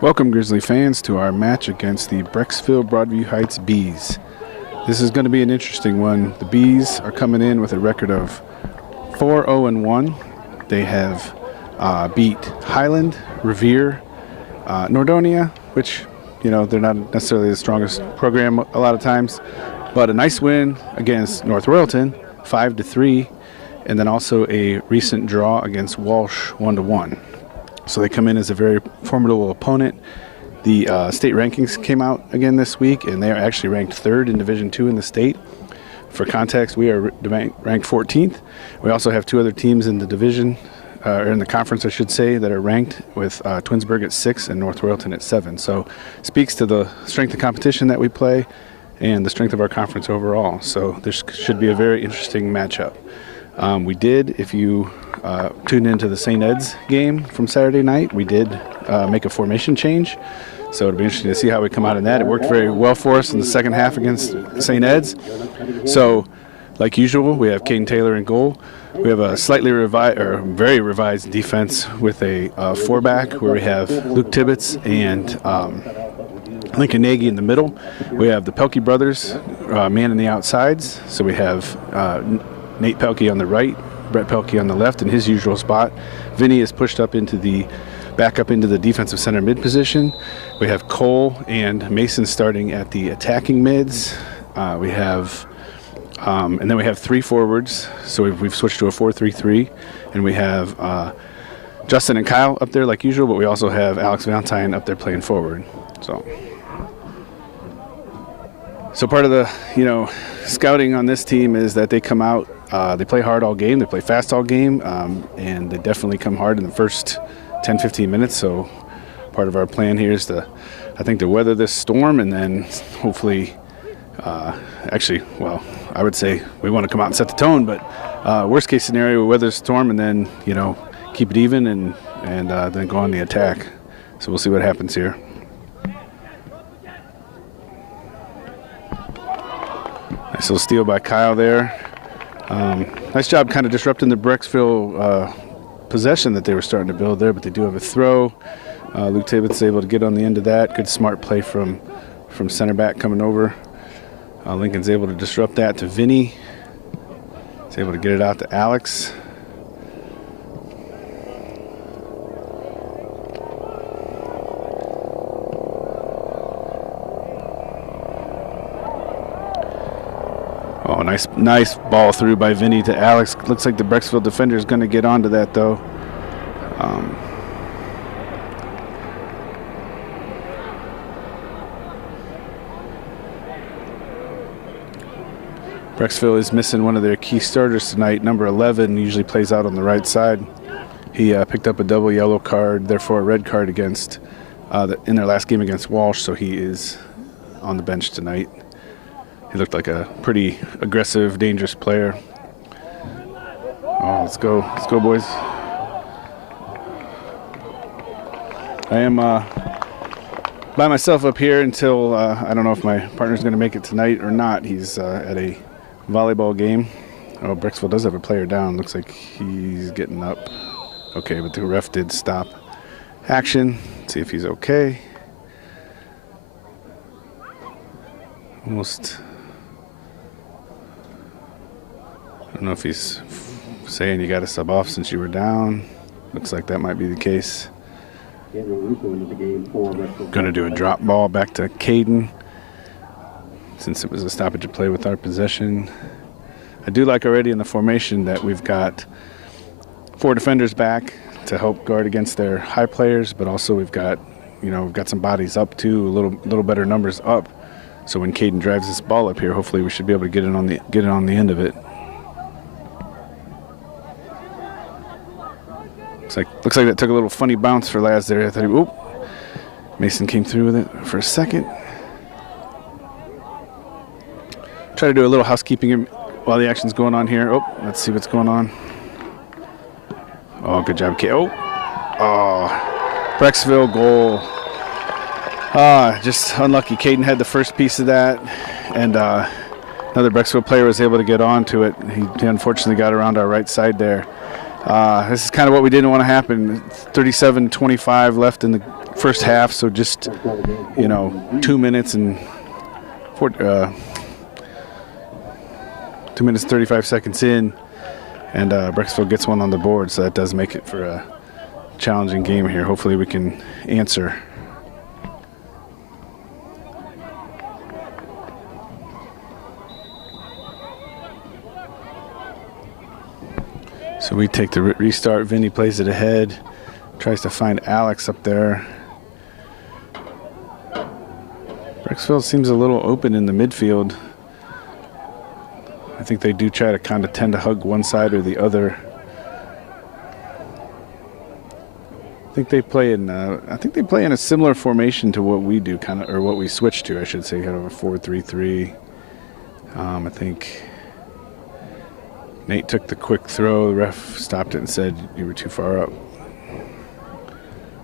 Welcome, Grizzly fans, to our match against the Brecksville Broadview Heights Bees. This is going to be an interesting one. The Bees are coming in with a record of 4-0-1. They have beat Highland, Revere, Nordonia, which, you know, they're not necessarily the strongest program a lot of times, but a nice win against North Royalton, 5-3, and then also a recent draw against Walsh, 1-1. So they come in as a very formidable opponent. The state rankings came out again this week, and they are actually ranked third in Division II in the state. For context, we are ranked 14th. We also have two other teams in the division, or in the conference, I should say, that are ranked, with Twinsburg at 6 and North Royalton at 7. So speaks to the strength of competition that we play and the strength of our conference overall. So this should be a very interesting matchup. We did, if you tuned into the St. Ed's game from Saturday night, we did make a formation change. So it'll be interesting to see how we come out in that. It worked very well for us in the second half against St. Ed's. So, like usual, we have Caden Taylor in goal. We have a slightly very revised defense with a 4-back where we have Luke Tibbetts and Lincoln Nagy in the middle. We have the Pelkey brothers manning the outsides. So we have Nate Pelkey on the right, Brett Pelkey on the left in his usual spot. Vinny is pushed up back up into the defensive center mid position. We have Cole and Mason starting at the attacking mids. And then we have 3 forwards. So we've switched to a 4-3-3, and we have Justin and Kyle up there like usual, but we also have Alex Valentine up there playing forward. So part of the, scouting on this team is that they come out, they play hard all game, they play fast all game, and they definitely come hard in the first 10-15 minutes. So part of our plan here is to weather this storm, and then hopefully, I would say we want to come out and set the tone, but worst case scenario, we weather the storm and then, keep it even and then go on the attack. So we'll see what happens here. Nice little steal by Kyle there. Nice job kind of disrupting the Brecksville possession that they were starting to build there, but they do have a throw. Luke Tibbetts able to get on the end of that. Good smart play from center back coming over. Lincoln's able to disrupt that to Vinny. He's able to get it out to Alex. Oh, nice ball through by Vinny to Alex. Looks like the Brecksville defender is going to get onto that, though. Brecksville is missing one of their key starters tonight. Number 11 usually plays out on the right side. He picked up a double yellow card, therefore a red card in their last game against Walsh, so he is on the bench tonight. He looked like a pretty aggressive, dangerous player. Oh, let's go, boys. I am by myself up here until I don't know if my partner's going to make it tonight or not. He's at a volleyball game. Oh, Brecksville does have a player down. Looks like he's getting up. Okay, but the ref did stop action. Let's see if he's okay. Almost. I don't know if he's saying you got to sub off since you were down. Looks like that might be the case. Going to do a drop ball back to Caden since it was a stoppage of play with our possession. I do like already in the formation that we've got 4 defenders back to help guard against their high players, but also we've got some bodies up too, a little better numbers up. So when Caden drives this ball up here, hopefully we should be able to get it on the end of it. Looks like that took a little funny bounce for Laz there. I thought Mason came through with it for a second. Try to do a little housekeeping while the action's going on here. Oh, let's see what's going on. Oh, good job, Kate. Oh, Brecksville goal. Just unlucky. Caden had the first piece of that, and another Brecksville player was able to get onto it. He unfortunately got around our right side there. This is kind of what we didn't want to happen. 37-25 left in the first half, so just, 2 minutes and 2 minutes 35 seconds in, and Brecksville gets one on the board, so that does make it for a challenging game here. Hopefully we can answer. So we take the restart. Vinny plays it ahead, tries to find Alex up there. Brecksville seems a little open in the midfield. I think they do try to kind of tend to hug one side or the other. I think they play in a similar formation to what we do, or what we switch to, I should say, kind of a 4-3-3. I think Nate took the quick throw. The ref stopped it and said you were too far up.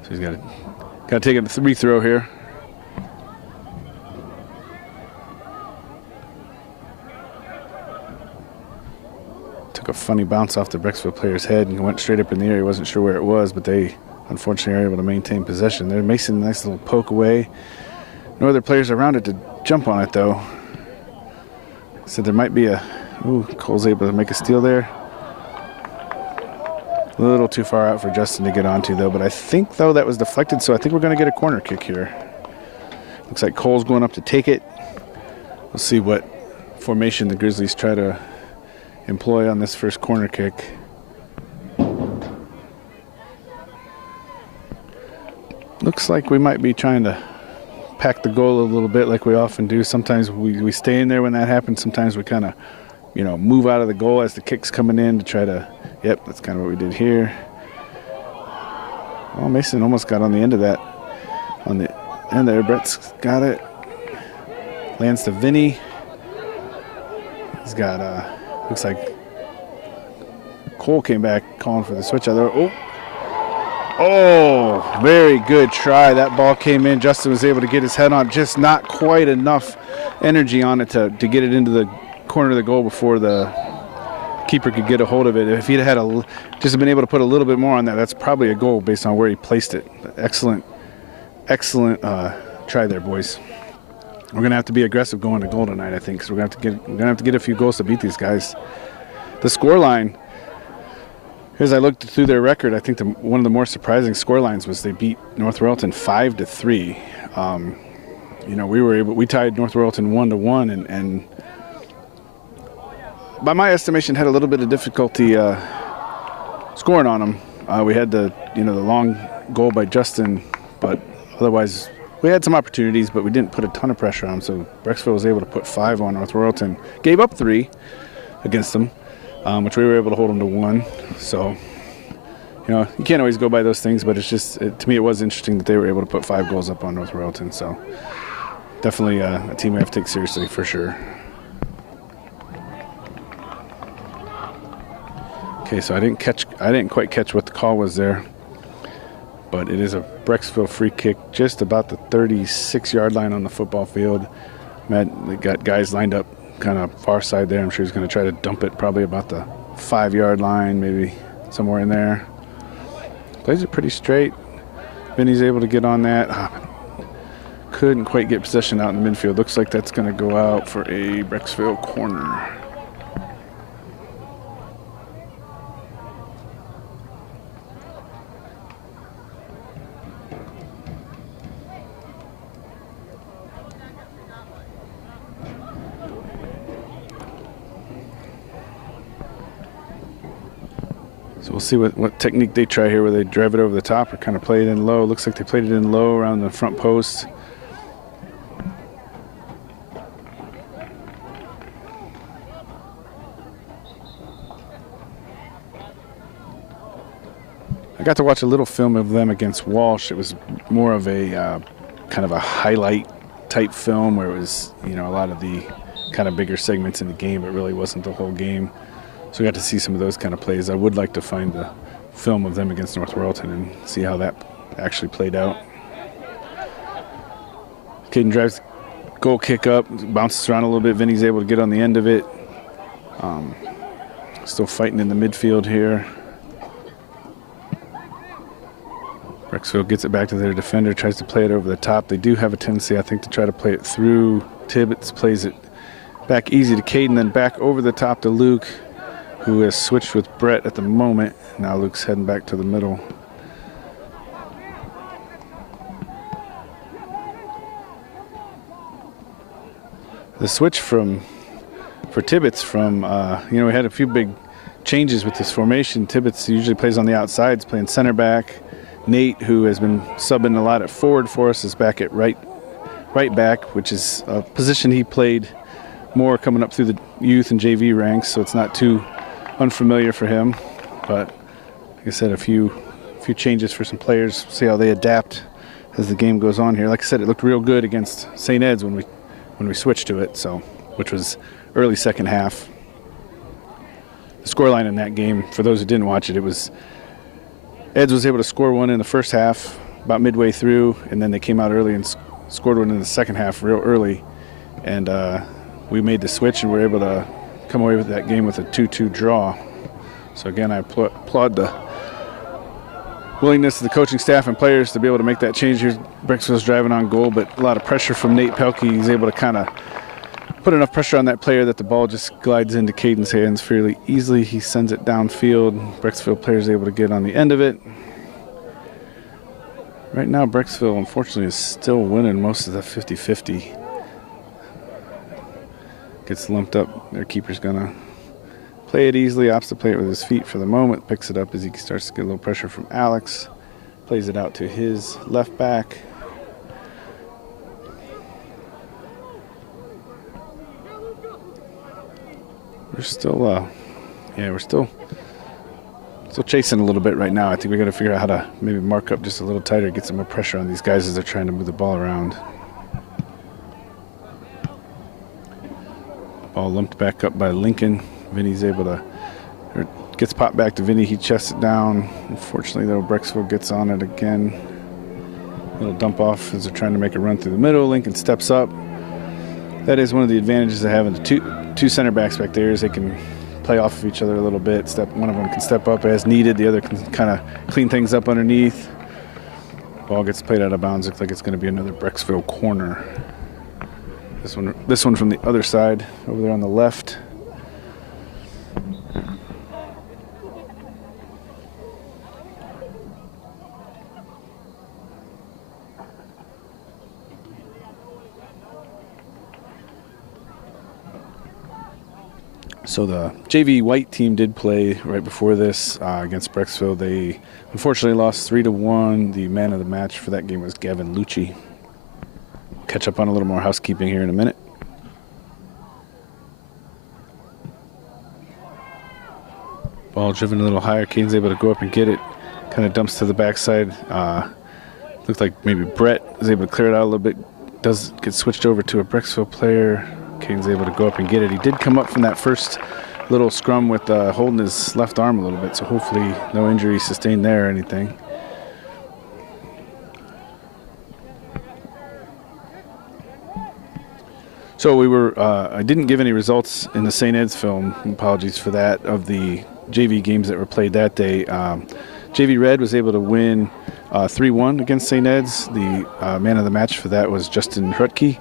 So he's got to take a free throw here. Took a funny bounce off the Brecksville player's head and went straight up in the air. He wasn't sure where it was, but they unfortunately are able to maintain possession. They're making a nice little poke away. No other players around it to jump on it, though. So there might be Cole's able to make a steal there. A little too far out for Justin to get onto, though. But I think, though, that was deflected, so I think we're going to get a corner kick here. Looks like Cole's going up to take it. We'll see what formation the Grizzlies try to employ on this first corner kick. Looks like we might be trying to pack the goal a little bit like we often do. Sometimes we stay in there when that happens. Sometimes we kind of, move out of the goal as the kick's coming in to try to, yep, that's kind of what we did here. Well, Mason almost got on the end of that. On the end there, Brett's got it. Lands to Vinny. He's got, looks like Cole came back calling for the switch out there. Oh, very good try. That ball came in. Justin was able to get his head on, just not quite enough energy on it to get it into the corner of the goal before the keeper could get a hold of it. If he'd had just been able to put a little bit more on that, that's probably a goal based on where he placed it. Excellent try there, boys. We're gonna have to be aggressive going to goal tonight, I think, because we're gonna have to get a few goals to beat these guys. The score line, as I looked through their record, I think one of the more surprising score lines was they beat North Royalton 5-3. We tied North Royalton 1-1, and by my estimation, had a little bit of difficulty scoring on them. We had the long goal by Justin, but otherwise we had some opportunities, but we didn't put a ton of pressure on them. So Brecksville was able to put 5 on North Royalton. Gave up 3 against them, which we were able to hold them to 1. So, you can't always go by those things, but it's just, to me, it was interesting that they were able to put 5 goals up on North Royalton. So definitely a team we have to take seriously for sure. Okay, so I didn't quite catch what the call was there, but it is a Brecksville free kick just about the 36-yard line on the football field. They got guys lined up kind of far side there. I'm sure he's going to try to dump it probably about the 5-yard line, maybe somewhere in there. Plays it pretty straight. Vinny's able to get on that. Couldn't quite get possession out in the midfield. Looks like that's going to go out for a Brecksville corner. So we'll see what technique they try here, where they drive it over the top or kind of play it in low. Looks like they played it in low around the front post. I got to watch a little film of them against Walsh. It was more of a kind of a highlight type film where it was, a lot of the kind of bigger segments in the game, but really wasn't the whole game. So we got to see some of those kind of plays. I would like to find the film of them against North Royalton and see how that actually played out. Caden drives, goal kick up, bounces around a little bit. Vinny's able to get on the end of it. Still fighting in the midfield here. Brecksville gets it back to their defender, tries to play it over the top. They do have a tendency, I think, to try to play it through. Tibbetts plays it back easy to Caden, then back over the top to Luke, who has switched with Brett at the moment. Now Luke's heading back to the middle. The switch for Tibbetts from, we had a few big changes with this formation. Tibbetts usually plays on the outsides, playing center back. Nate, who has been subbing a lot at forward for us, is back at right back, which is a position he played more coming up through the youth and JV ranks, so it's not too unfamiliar for him. But like I said, a few changes for some players. See how they adapt as the game goes on here. Like I said, it looked real good against St. Ed's when we switched to it, so which was early second half. The scoreline in that game, for those who didn't watch it, Eds was able to score one in the first half about midway through, and then they came out early and scored one in the second half real early. And we made the switch and were able to come away with that game with a 2-2 draw. So again, I applaud the willingness of the coaching staff and players to be able to make that change here. Brecksville's driving on goal, but a lot of pressure from Nate Pelkey. He's able to kind of put enough pressure on that player that the ball just glides into Caden's hands fairly easily. He sends it downfield. Brecksville player is able to get on the end of it. Right now, Brecksville, unfortunately, is still winning most of the 50-50. Gets lumped up. Their keeper's going to play it easily. Opts to play it with his feet for the moment. Picks it up as he starts to get a little pressure from Alex. Plays it out to his left back. We're still, we're still chasing a little bit right now. I think we got to figure out how to maybe mark up just a little tighter, get some more pressure on these guys as they're trying to move the ball around. Ball lumped back up by Lincoln. Vinny's able to, or gets popped back to Vinny. He chests it down. Unfortunately, though, Brecksville gets on it again. Little dump off as they're trying to make a run through the middle. Lincoln steps up. That is one of the advantages of having the two center backs back there, is they can play off of each other a little bit. One of them can step up as needed. The other can kind of clean things up underneath. Ball gets played out of bounds. Looks like it's going to be another Brecksville corner. This one from the other side over there on the left. So the JV white team did play right before this against Brecksville. They unfortunately lost 3-1. The man of the match for that game was Gavin Lucci. Catch up on a little more housekeeping here in a minute. Ball driven a little higher. Caden's able to go up and get it. Kind of dumps to the backside. Looks like maybe Brett is able to clear it out a little bit. Does get switched over to a Brecksville player. Caden's able to go up and get it. He did come up from that first little scrum with holding his left arm a little bit, so hopefully no injury sustained there or anything. So I didn't give any results in the St. Ed's film, apologies for that, of the JV games that were played that day. JV Red was able to win 3-1 against St. Ed's. The man of the match for that was Justin Hrutke.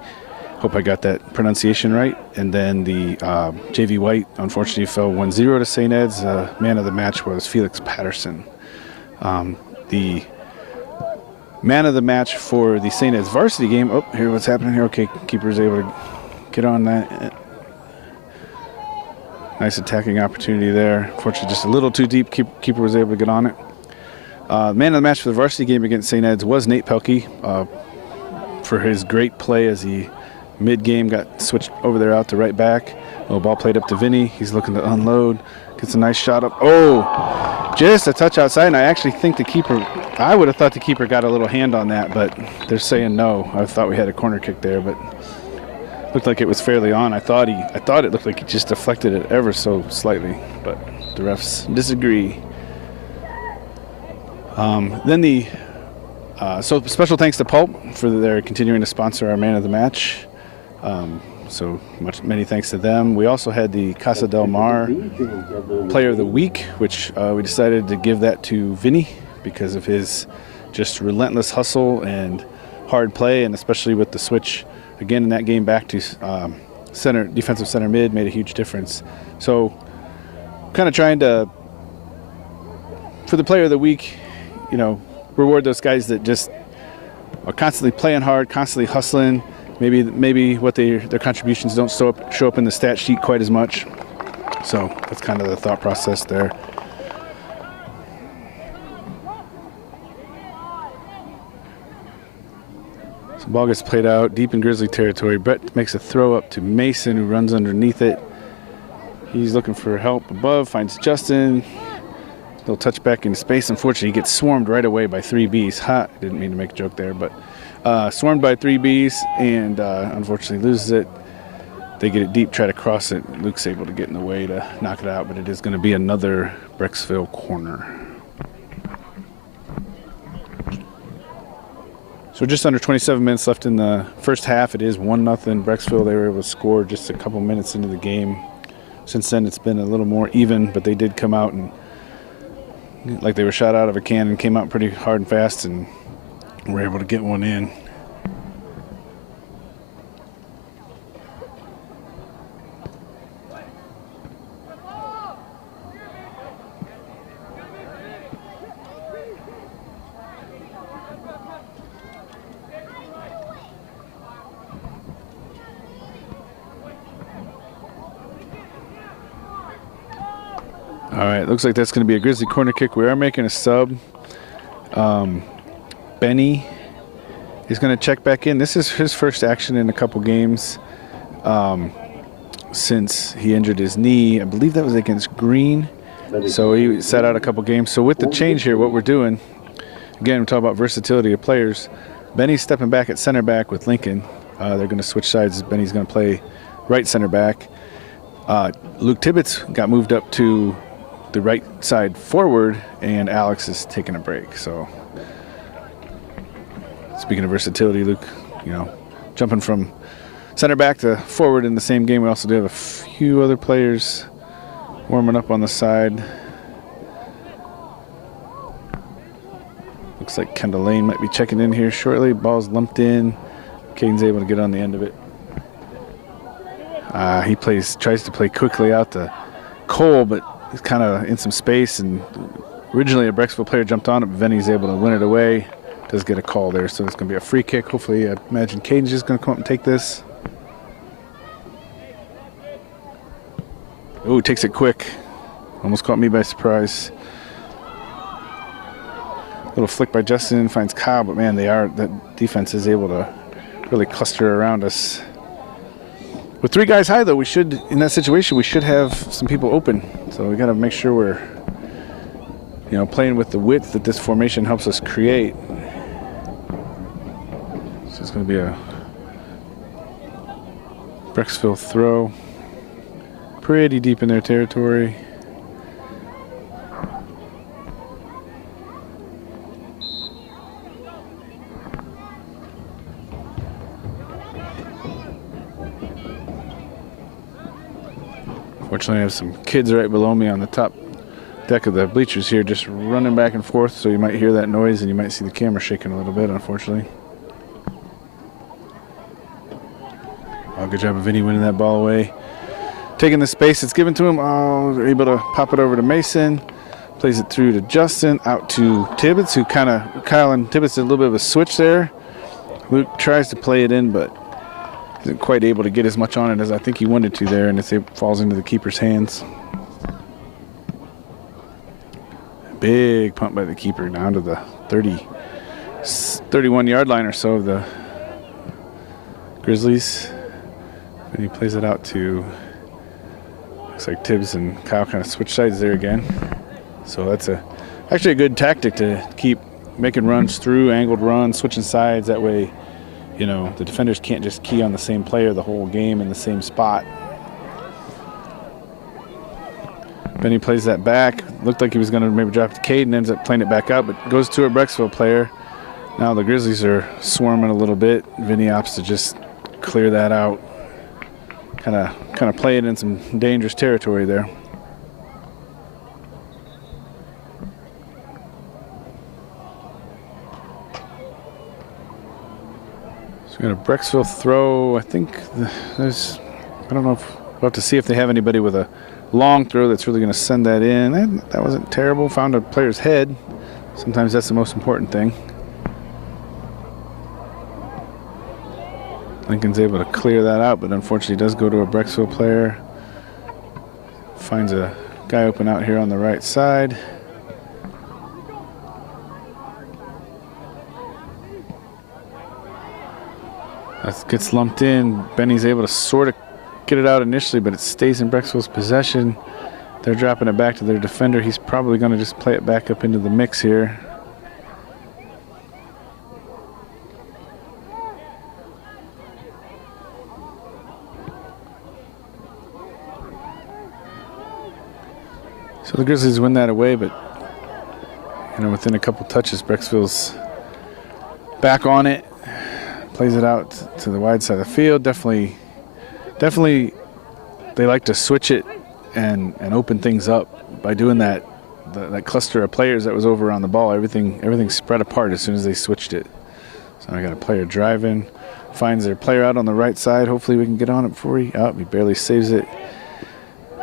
Hope I got that pronunciation right. And then the JV White, unfortunately, fell 1-0 to St. Ed's. Man of the match was Felix Patterson. The man of the match for the St. Ed's varsity game. Oh, here, what's happening here? Okay, keeper's able to get on that. Nice attacking opportunity there. Unfortunately, just a little too deep. Keeper was able to get on it. Man of the match for the varsity game against St. Ed's was Nate Pelkey for his great play as he mid-game got switched over there out to right back. Little ball played up to Vinny. He's looking to unload. Gets a nice shot up. Oh, just a touch outside. And I actually think I would have thought the keeper got a little hand on that, but they're saying no. I thought we had a corner kick there, but looked like it was fairly on. I thought it looked like he just deflected it ever so slightly, but the refs disagree. So special thanks to Pulp for their continuing to sponsor our man of the match. Many thanks to them. We also had the Casa Del Mar Player of the Week, which we decided to give that to Vinny because of his just relentless hustle and hard play, and especially with the switch again in that game back to defensive center mid made a huge difference. So kind of trying to, for the player of the week, reward those guys that just are constantly playing hard, constantly hustling. Maybe what their contributions don't show up in the stat sheet quite as much. So that's kind of the thought process there. So ball gets played out deep in Grizzly territory. Brett makes a throw up to Mason, who runs underneath it. He's looking for help above, finds Justin. He'll touch back into space. Unfortunately, he gets swarmed right away by 3Bs. I didn't mean to make a joke there, but swarmed by 3Bs and unfortunately loses it. They get it deep, try to cross it. Luke's able to get in the way to knock it out, but it is going to be another Brecksville corner. So just under 27 minutes left in the first half. It is 1-0 Brecksville. They were able to score just a couple minutes into the game. Since then, it's been a little more even, but they did come out and like they were shot out of a cannon, came out pretty hard and fast, and were able to get one in. All right, looks like that's going to be a Grizzly corner kick. We are making a sub. Benny is going to check back in. This is his first action in a couple games since he injured his knee. I believe that was against Green. So he sat out a couple games. So with the change here, what we're doing, again, we're talking about versatility of players. Benny's stepping back at center back with Lincoln. They're going to switch sides. Benny's going to play right center back. Luke Tibbetts got moved up to the right side forward, and Alex is taking a break. So speaking of versatility, Luke, jumping from center back to forward in the same game. We also do have a few other players warming up on the side. Looks like Kendall Lane might be checking in here shortly. Ball's lumped in. Caden's able to get on the end of it. He tries to play quickly out to Cole, but he's kind of in some space, and originally a Brecksville player jumped on it, but Vinny's able to win it away. Does get a call there, so it's going to be a free kick. Hopefully, I imagine Caden's just going to come up and take this. Oh, takes it quick. Almost caught me by surprise. Little flick by Justin, finds Kyle, but man, that defense is able to really cluster around us. With 3 guys high, though, in that situation, we should have some people open. So we got to make sure we're, playing with the width that this formation helps us create. So it's going to be a Brecksville throw. Pretty deep in their territory. Fortunately, I have some kids right below me on the top deck of the bleachers here just running back and forth, so you might hear that noise and you might see the camera shaking a little bit, unfortunately. Oh, good job of Vinny winning that ball away. Taking the space that's given to him. Oh, able to pop it over to Mason. Plays it through to Justin, out to Tibbetts, who Kyle and Tibbetts did a little bit of a switch there. Luke tries to play it in, but isn't quite able to get as much on it as I think he wanted to there, and it falls into the keeper's hands. Big pump by the keeper down to the 31-yard line or so of the Grizzlies. And he plays it out to, looks like Tibbs and Kyle kind of switch sides there again. So that's actually a good tactic to keep making runs through, angled runs, switching sides. That way, the defenders can't just key on the same player the whole game in the same spot. Benny plays that back. Looked like he was going to maybe drop it to Caden, ends up playing it back out, but goes to a Brecksville player. Now the Grizzlies are swarming a little bit. Vinny opts to just clear that out. Kind of play it in some dangerous territory there. So we got a Brecksville throw. I think there's, I don't know if we'll have to see if they have anybody with a long throw that's really going to send that in. That wasn't terrible. Found a player's head. Sometimes that's the most important thing. Lincoln's able to clear that out, but unfortunately does go to a Brecksville player. Finds a guy open out here on the right side. That gets lumped in. Benny's able to sort of get it out initially, but it stays in Brecksville's possession. They're dropping it back to their defender. He's probably going to just play it back up into the mix here. So the Grizzlies win that away, but within a couple touches, Brecksville's back on it. Plays it out to the wide side of the field. Definitely, they like to switch it and open things up by doing that. That cluster of players that was over on the ball, everything spread apart as soon as they switched it. So I got a player driving, finds their player out on the right side. Hopefully we can get on it before he barely saves it.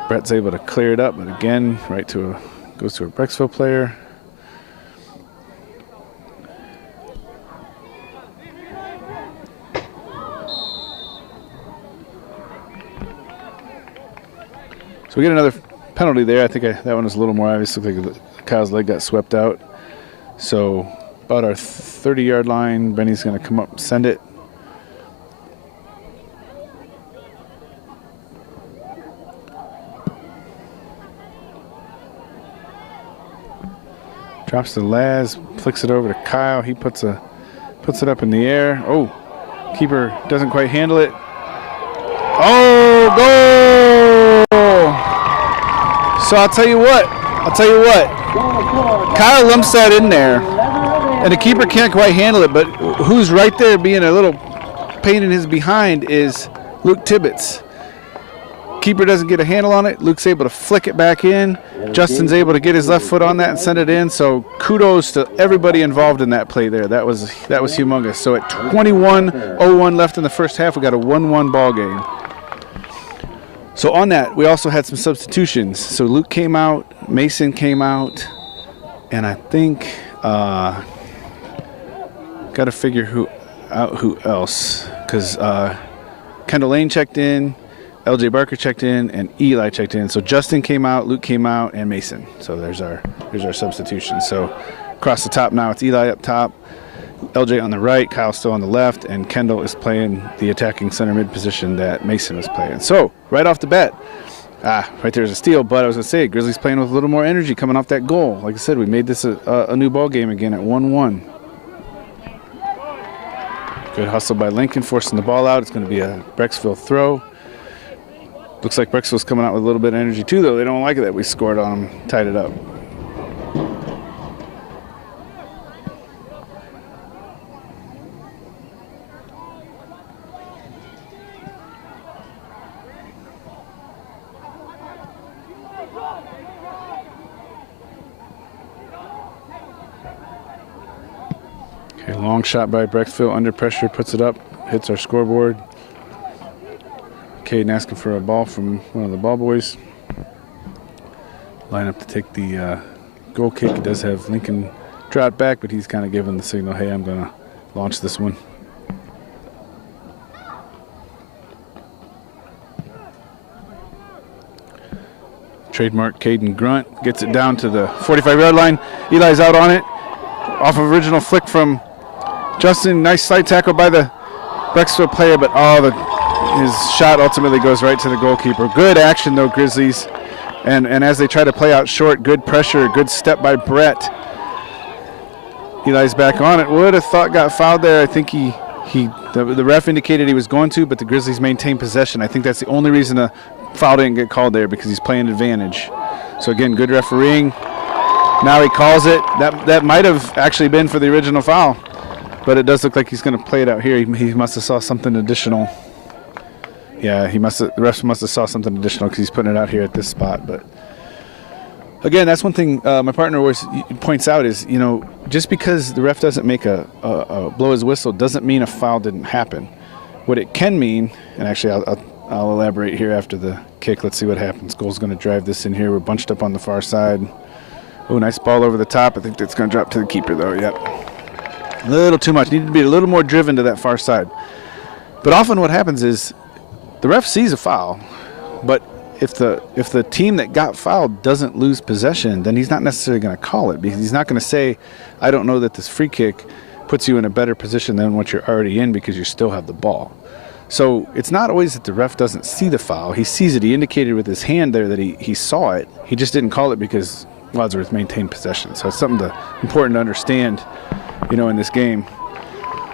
Brett's able to clear it up, but again, goes to a Brecksville player. So we get another penalty there. I think that one was a little more obvious. Looked like Kyle's leg got swept out. So about our 30-yard line, Benny's going to come up and send it. Drops to Laz, flicks it over to Kyle. He puts it up in the air. Oh, keeper doesn't quite handle it. Oh, goal! So I'll tell you what. Kyle lumps that in there, and the keeper can't quite handle it, but who's right there being a little pain in his behind is Luke Tibbetts. Keeper doesn't get a handle on it. Luke's able to flick it back in. Justin's able to get his left foot on that and send it in. So kudos to everybody involved in that play there. That was humongous. So at 21:01 left in the first half, we got a 1-1 ball game. So on that, we also had some substitutions. So Luke came out, Mason came out, and I think got to figure who else, because Kendall Lane checked in, LJ Barker checked in, and Eli checked in. So Justin came out, Luke came out, and Mason. So there's our substitution. So across the top now, it's Eli up top, LJ on the right, Kyle still on the left, and Kendall is playing the attacking center mid position that Mason was playing. So right off the bat, right there's a steal, but I was going to say, Grizzlies playing with a little more energy coming off that goal. Like I said, we made this a new ball game again at 1-1. Good hustle by Lincoln, forcing the ball out. It's going to be a Brecksville throw. Looks like Brecksville's coming out with a little bit of energy too, though. They don't like it that we scored on them, tied it up. Okay, long shot by Brecksville, under pressure, puts it up, hits our scoreboard. Caden asking for a ball from one of the ball boys. Line up to take the goal kick. It does have Lincoln drop back, but he's kind of giving the signal, hey, I'm going to launch this one. Trademark Caden Grunt gets it down to the 45-yard line. Eli's out on it. Off of original flick from Justin. Nice slide tackle by the Brecksville player, but his shot ultimately goes right to the goalkeeper. Good action, though, Grizzlies. And as they try to play out short, good pressure, good step by Brett. Eli's back on it. Would have thought got fouled there. I think the ref indicated he was going to, but the Grizzlies maintained possession. I think that's the only reason the foul didn't get called there, because he's playing advantage. So again, good refereeing. Now he calls it. That might have actually been for the original foul, but it does look like he's going to play it out here. He must have saw something additional. Yeah, the ref must have saw something additional because he's putting it out here at this spot. But again, that's one thing my partner always points out is, just because the ref doesn't make a blow his whistle doesn't mean a foul didn't happen. What it can mean, and actually I'll elaborate here after the kick. Let's see what happens. Goal's going to drive this in here. We're bunched up on the far side. Oh, nice ball over the top. I think that's going to drop to the keeper, though. Yep. A little too much. Needed to be a little more driven to that far side. But often what happens is the ref sees a foul, but if the team that got fouled doesn't lose possession, then he's not necessarily going to call it, because he's not going to say, I don't know that this free kick puts you in a better position than what you're already in because you still have the ball. So it's not always that the ref doesn't see the foul. He sees it. He indicated with his hand there that he saw it. He just didn't call it because Wadsworth maintained possession. So it's something important to understand, in this game.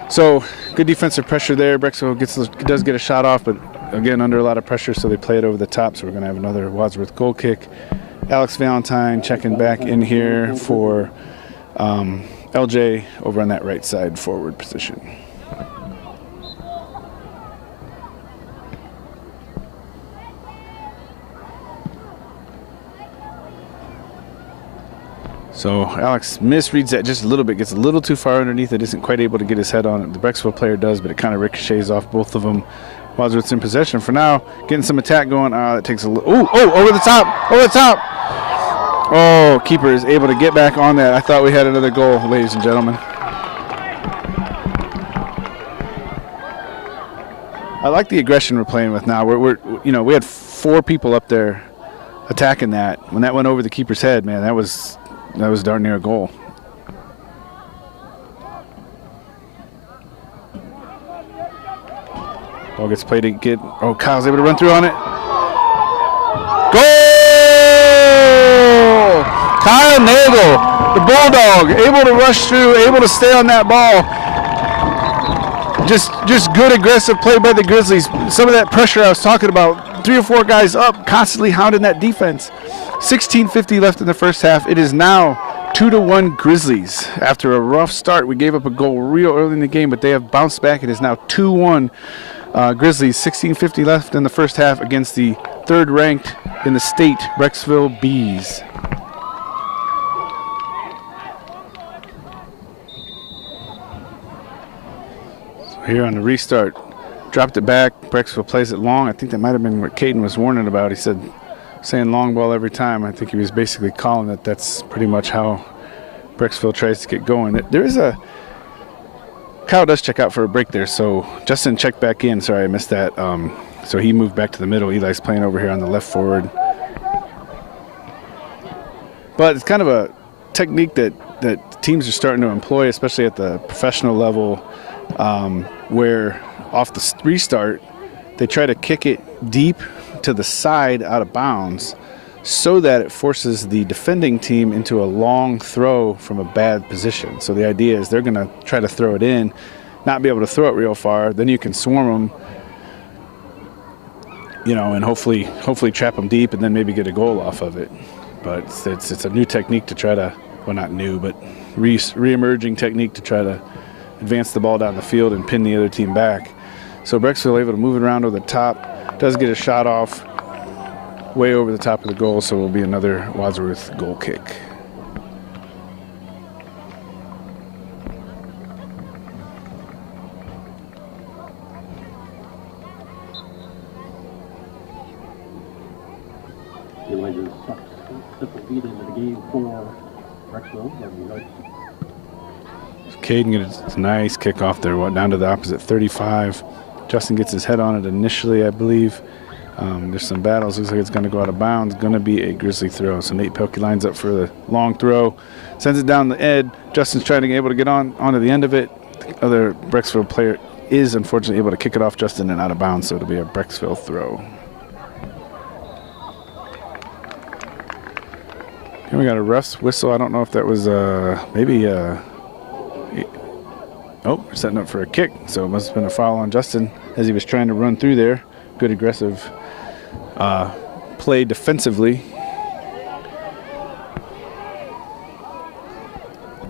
So good defensive pressure there. Brecksville does get a shot off, but again, under a lot of pressure, so they play it over the top. So we're going to have another Wadsworth goal kick. Alex Valentine checking back in here for LJ over on that right side forward position. So Alex misreads that just a little bit, gets a little too far underneath it, isn't quite able to get his head on it. The Brecksville player does, but it kind of ricochets off both of them. Wadsworth's in possession for now, getting some attack going. That takes a little, over the top. Oh, keeper is able to get back on that. I thought we had another goal, ladies and gentlemen. I like the aggression we're playing with now. We had 4 people up there attacking that. When that went over the keeper's head, man, that was darn near a goal. Ball gets played again. Oh, Kyle's able to run through on it. Goal! Kyle Nagel, the Bulldog, able to rush through, able to stay on that ball. Just good aggressive play by the Grizzlies. Some of that pressure I was talking about, 3 or 4 guys up, constantly hounding that defense. 16:50 left in the first half. It is now 2-1 Grizzlies. After a rough start, we gave up a goal real early in the game, but they have bounced back. It is now 2-1 Grizzlies. 16:50 left in the first half against the 3rd ranked in the state, Brecksville Bees. So here on the restart, dropped it back. Brecksville plays it long. I think that might have been what Caden was warning about. He said, saying long ball every time. I think he was basically calling that that's pretty much how Brecksville tries to get going. There is Kyle does check out for a break there, so Justin checked back in. Sorry, I missed that. So he moved back to the middle. Eli's playing over here on the left forward. But it's kind of a technique that teams are starting to employ, especially at the professional level, where off the restart, they try to kick it deep to the side out of bounds so that it forces the defending team into a long throw from a bad position. So the idea is they're going to try to throw it in, not be able to throw it real far. Then you can swarm them, and hopefully trap them deep and then maybe get a goal off of it. But it's a new technique to try to, well, not new, but re-emerging technique to try to advance the ball down the field and pin the other team back. So Brecksville able to move it around over the top. Does get a shot off way over the top of the goal, so it will be another Wadsworth goal kick. Equalizer simple lead into the game for Brecksville. Caden gets a nice kick off there, down to the opposite 35. Justin gets his head on it initially, I believe. There's some battles. Looks like it's going to go out of bounds. Going to be a Grizzly throw. So Nate Pelkey lines up for the long throw. Sends it down the edge. Justin's trying to be able to get onto the end of it. The other Brecksville player is unfortunately able to kick it off Justin and out of bounds, so it'll be a Brecksville throw. Here we got a ref's whistle. I don't know if that was maybe oh, we're setting up for a kick, so it must have been a foul on Justin as he was trying to run through there. Good aggressive play defensively.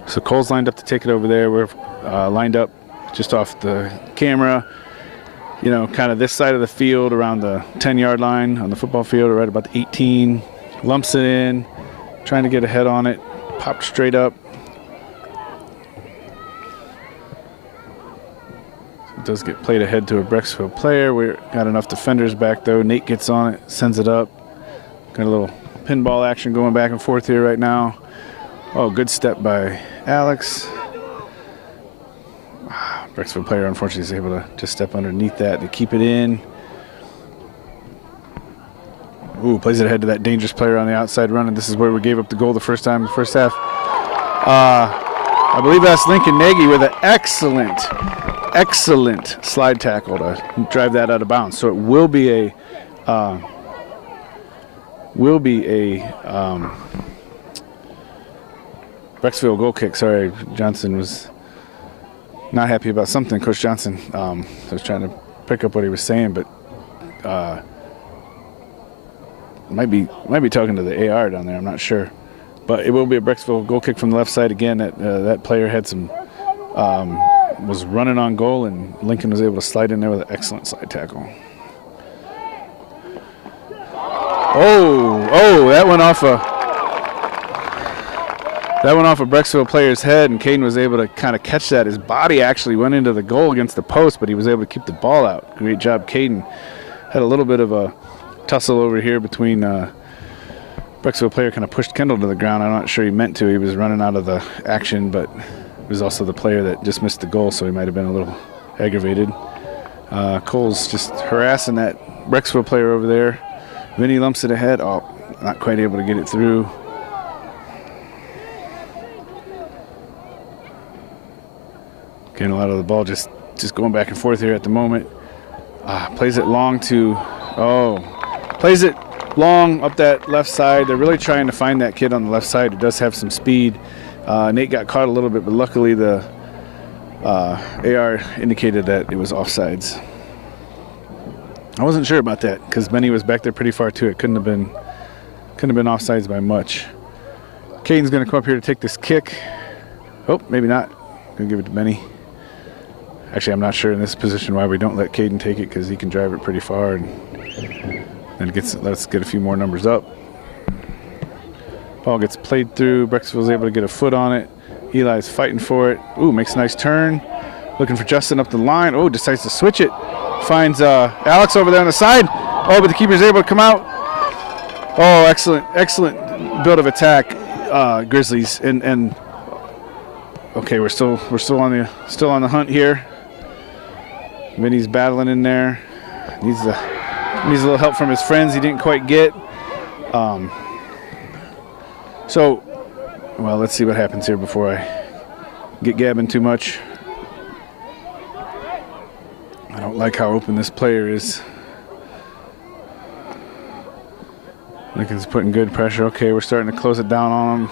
So Cole's lined up to take it over there. We're lined up just off the camera, kind of this side of the field around the 10-yard line on the football field, right about the 18. Lumps it in, trying to get a head on it. Popped straight up. It does get played ahead to a Brecksville player. We got enough defenders back though. Nate gets on it, sends it up. Got a little pinball action going back and forth here right now. Oh, good step by Alex. Brecksville player unfortunately is able to just step underneath that to keep it in. Ooh, plays it ahead to that dangerous player on the outside run, and this is where we gave up the goal the first time in the first half. I believe that's Lincoln Nagy with an excellent slide tackle to drive that out of bounds. So it will be a Brecksville goal kick. Sorry, Johnson was not happy about something. Coach Johnson was trying to pick up what he was saying, but might be talking to the AR down there. I'm not sure, but it will be a Brecksville goal kick from the left side again. That player had some was running on goal, and Lincoln was able to slide in there with an excellent slide tackle. Oh, that went off a Brecksville player's head, and Caden was able to kind of catch that. His body actually went into the goal against the post, but he was able to keep the ball out. Great job, Caden. Had a little bit of a tussle over here between Brecksville player kind of pushed Kendall to the ground. I'm not sure he meant to. He was running out of the action, but it was also the player that just missed the goal, so he might have been a little aggravated. Cole's just harassing that Brecksville player over there. Vinny lumps it ahead. Oh, not quite able to get it through. Getting a lot of the ball just going back and forth here at the moment. Plays it long to, plays it long up that left side. They're really trying to find that kid on the left side who does have some speed. Nate got caught a little bit, but luckily the AR indicated that it was offsides. I wasn't sure about that because Benny was back there pretty far too. It couldn't have been offsides by much. Caden's going to come up here to take this kick. Oh, maybe not. Going to give it to Benny. Actually, I'm not sure in this position why we don't let Caden take it, because he can drive it pretty far, and then let's get a few more numbers up. Ball gets played through. Brecksville's able to get a foot on it. Eli's fighting for it. Ooh, makes a nice turn. Looking for Justin up the line. Oh, decides to switch it. Finds Alex over there on the side. Oh, but the keeper's able to come out. Oh, excellent build of attack, Grizzlies. And okay, we're still on the hunt here. Vinny's battling in there. Needs a little help from his friends. He didn't quite get. Well, let's see what happens here before I get gabbing too much. I don't like how open this player is. Lincoln's putting good pressure. Okay, we're starting to close it down on him.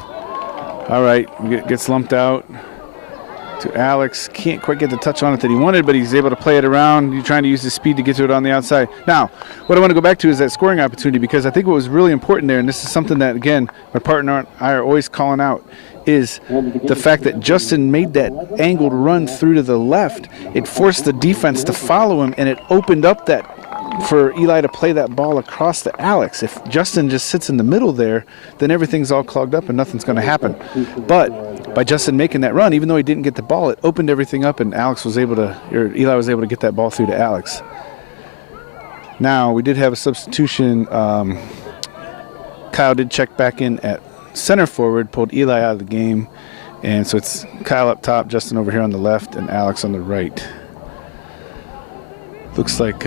All right, gets lumped out to Alex. Can't quite get the touch on it that he wanted, but he's able to play it around. He's trying to use his speed to get to it on the outside. Now, what I want to go back to is that scoring opportunity, because I think what was really important there, and this is something that, again, my partner and I are always calling out, is the fact that Justin made that angled run through to the left. It forced the defense to follow him, and it opened up that for Eli to play that ball across to Alex. If Justin just sits in the middle there, then everything's all clogged up and nothing's going to happen. But by Justin making that run, even though he didn't get the ball, it opened everything up, and Eli was able to get that ball through to Alex. Now, we did have a substitution. Kyle did check back in at center forward, pulled Eli out of the game, and so it's Kyle up top, Justin over here on the left, and Alex on the right. Looks like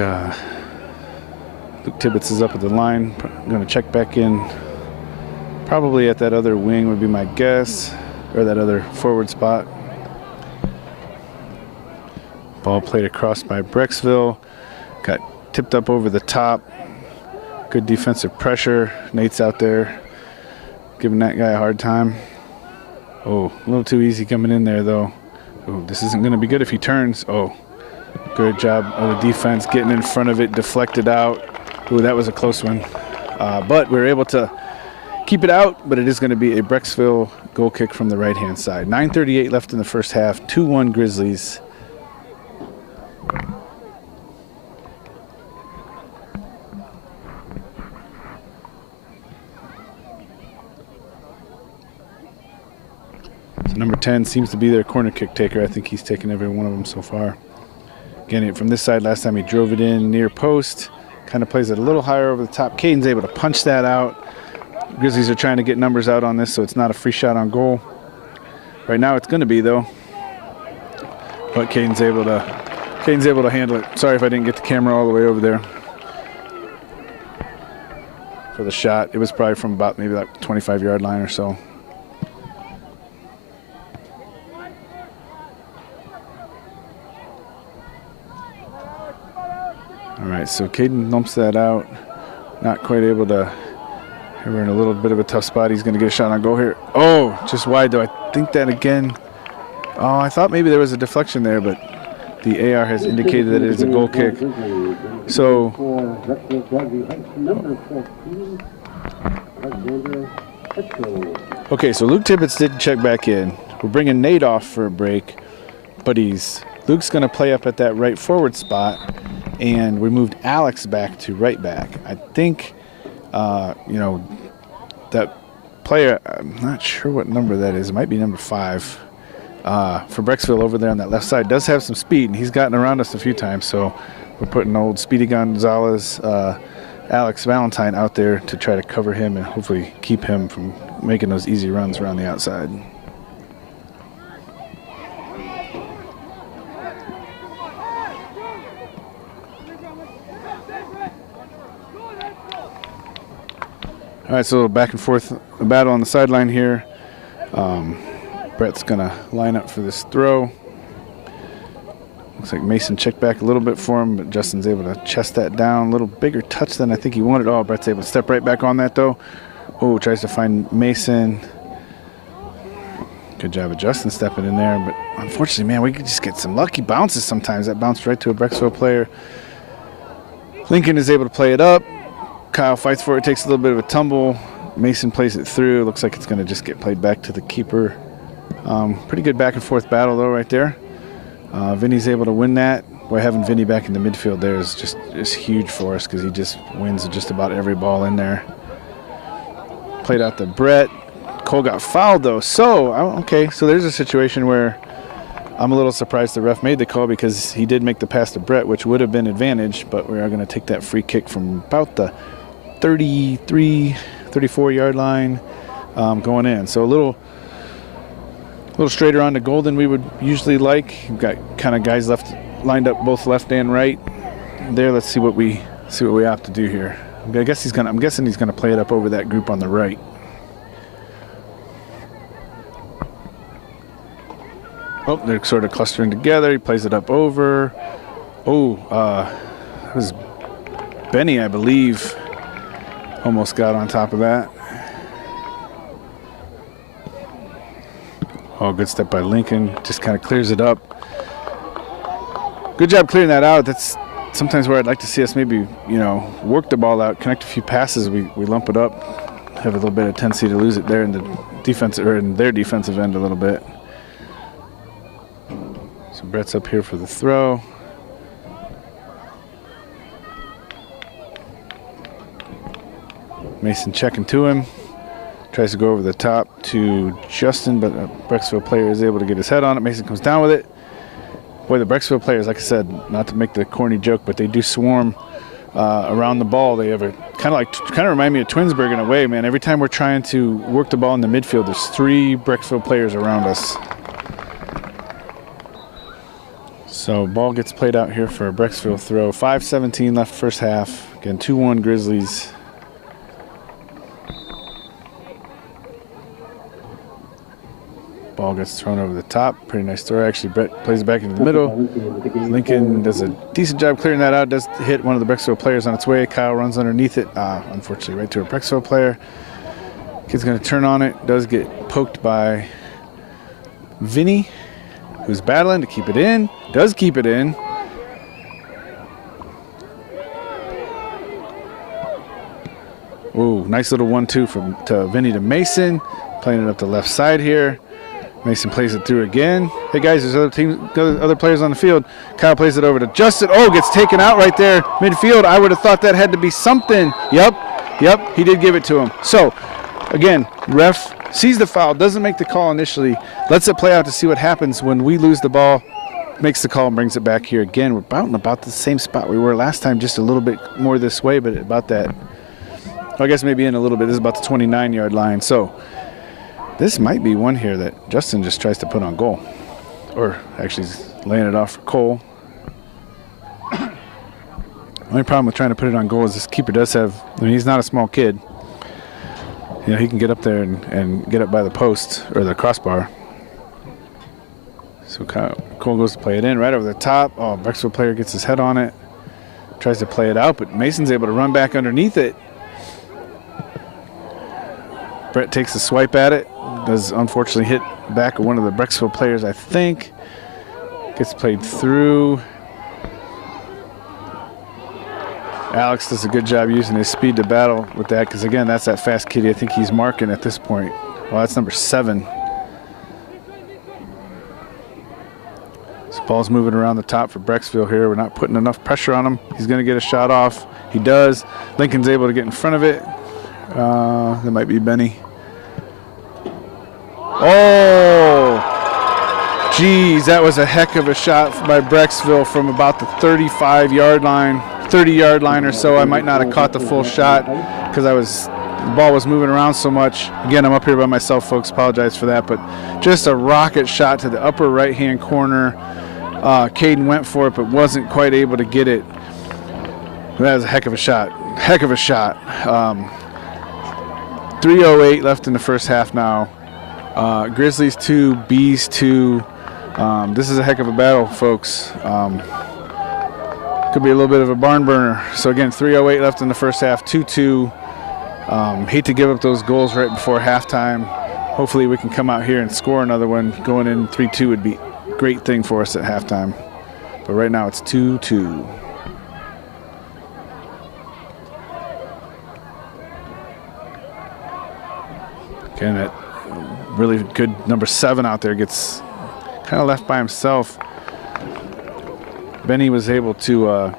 Luke Tibbetts is up at the line. I'm going to check back in. Probably at that other wing would be my guess, or that other forward spot. Ball played across by Brecksville. Got tipped up over the top. Good defensive pressure. Nate's out there giving that guy a hard time. Oh, a little too easy coming in there, though. Oh, this isn't going to be good if he turns. Oh, good job of the defense getting in front of it, deflected out. Ooh, that was a close one. But we were able to keep it out, but it is going to be a Brecksville goal kick from the right-hand side. 9:38 left in the first half, 2-1 Grizzlies. So number 10 seems to be their corner kick taker. I think he's taken every one of them so far. Getting it from this side. Last time he drove it in near post. Kind of plays it a little higher over the top. Caden's able to punch that out. Grizzlies are trying to get numbers out on this, so it's not a free shot on goal. Right now it's going to be, though. But Caden's able to handle it. Sorry if I didn't get the camera all the way over there for the shot. It was probably from about maybe like 25-yard line or so. All right, so Caden lumps that out. Not quite able to. We're in a little bit of a tough spot. He's going to get a shot on goal here. Oh, just wide, though. I think that again. Oh, I thought maybe there was a deflection there, but the AR has indicated that it is a goal kick. So, okay, so Luke Tippett did check back in. We're bringing Nate off for a break, but Luke's going to play up at that right forward spot, and we moved Alex back to right back. I think, that player, I'm not sure what number that is. It might be number 5 for Brecksville over there on that left side. Does have some speed, and he's gotten around us a few times, so we're putting old Speedy Gonzalez, Alex Valentine out there to try to cover him and hopefully keep him from making those easy runs around the outside. All right, so a little back and forth battle on the sideline here. Brett's going to line up for this throw. Looks like Mason checked back a little bit for him, but Justin's able to chest that down. A little bigger touch than I think he wanted. Oh, Brett's able to step right back on that, though. Oh, tries to find Mason. Good job of Justin stepping in there, but unfortunately, man, we could just get some lucky bounces sometimes. That bounced right to a Brecksville player. Lincoln is able to play it up. Kyle fights for it, takes a little bit of a tumble. Mason plays it through. Looks like it's going to just get played back to the keeper. Pretty good back and forth battle, though, right there. Vinny's able to win that. Boy, having Vinny back in the midfield there is just huge for us because he just wins just about every ball in there. Played out to Brett. Cole got fouled, though. So, okay, so there's a situation where I'm a little surprised the ref made the call because he did make the pass to Brett, which would have been advantage, but we are going to take that free kick from about the 33, 34-yard line going in. So a little straighter on the goal than we would usually like. We've got kind of guys lined up both left and right there. Let's see what we have to do here. I'm guessing he's gonna play it up over that group on the right. Oh, they're sort of clustering together. He plays it up over. Oh, it was Benny, I believe, almost got on top of that. Oh, good step by Lincoln. Just kind of clears it up. Good job clearing that out. That's sometimes where I'd like to see us maybe, work the ball out, connect a few passes. We lump it up, have a little bit of tendency to lose it there in the defensive or in their defensive end a little bit. So Brett's up here for the throw. Mason checking to him. Tries to go over the top to Justin, but a Brecksville player is able to get his head on it. Mason comes down with it. Boy, the Brecksville players, like I said, not to make the corny joke, but they do swarm around the ball. They have kind of remind me of Twinsburg in a way, man. Every time we're trying to work the ball in the midfield, there's 3 Brecksville players around us. So ball gets played out here for a Brecksville throw. 5:17 left first half. Again, 2-1 Grizzlies. Ball gets thrown over the top. Pretty nice throw. Actually, Brett plays it back into the middle. Lincoln does a decent job clearing that out. Does hit one of the Brecksville players on its way. Kyle runs underneath it. Unfortunately, right to a Brecksville player. Kid's going to turn on it. Does get poked by Vinny, who's battling to keep it in. Does keep it in. Ooh, nice little 1-2 to Vinny to Mason. Playing it up the left side here. Mason plays it through again. Hey guys, there's other players on the field. Kyle plays it over to Justin. Oh, gets taken out right there midfield. I would have thought that had to be something. Yep, he did give it to him. So, again, ref sees the foul, doesn't make the call initially, lets it play out to see what happens when we lose the ball, makes the call and brings it back here again. We're about the same spot we were last time, just a little bit more this way, but about that, I guess maybe in a little bit. This is about the 29-yard line. So this might be one here that Justin just tries to put on goal. Or actually he's laying it off for Cole. Only problem with trying to put it on goal is this keeper does have, I mean, he's not a small kid. You know, he can get up there and get up by the post or the crossbar. So Cole goes to play it in right over the top. Oh, Brecksville player gets his head on it. Tries to play it out, but Mason's able to run back underneath it. Brett takes a swipe at it. Does unfortunately hit back at one of the Brecksville players, I think. Gets played through. Alex does a good job using his speed to battle with that because, again, that's that fast kitty I think he's marking at this point. Well, that's number 7. This ball's moving around the top for Brecksville here. We're not putting enough pressure on him. He's going to get a shot off. He does. Lincoln's able to get in front of it. That might be Benny. Oh, geez, that was a heck of a shot by Brecksville from about the 35-yard line. 30-yard line or so. I might not have caught the full shot because the ball was moving around so much. Again, I'm up here by myself, folks. Apologize for that, but just a rocket shot to the upper right-hand corner. Caden went for it, but wasn't quite able to get it. That was a heck of a shot. Heck of a shot. 3:08 left in the first half now. Grizzlies 2, Bees 2. This is a heck of a battle, folks. Could be a little bit of a barn burner. So again, 3:08 left in the first half, 2-2. Hate to give up those goals right before halftime. Hopefully we can come out here and score another one. Going in 3-2 would be a great thing for us at halftime. But right now it's 2-2. Again, that really good number 7 out there gets kind of left by himself. Benny was able to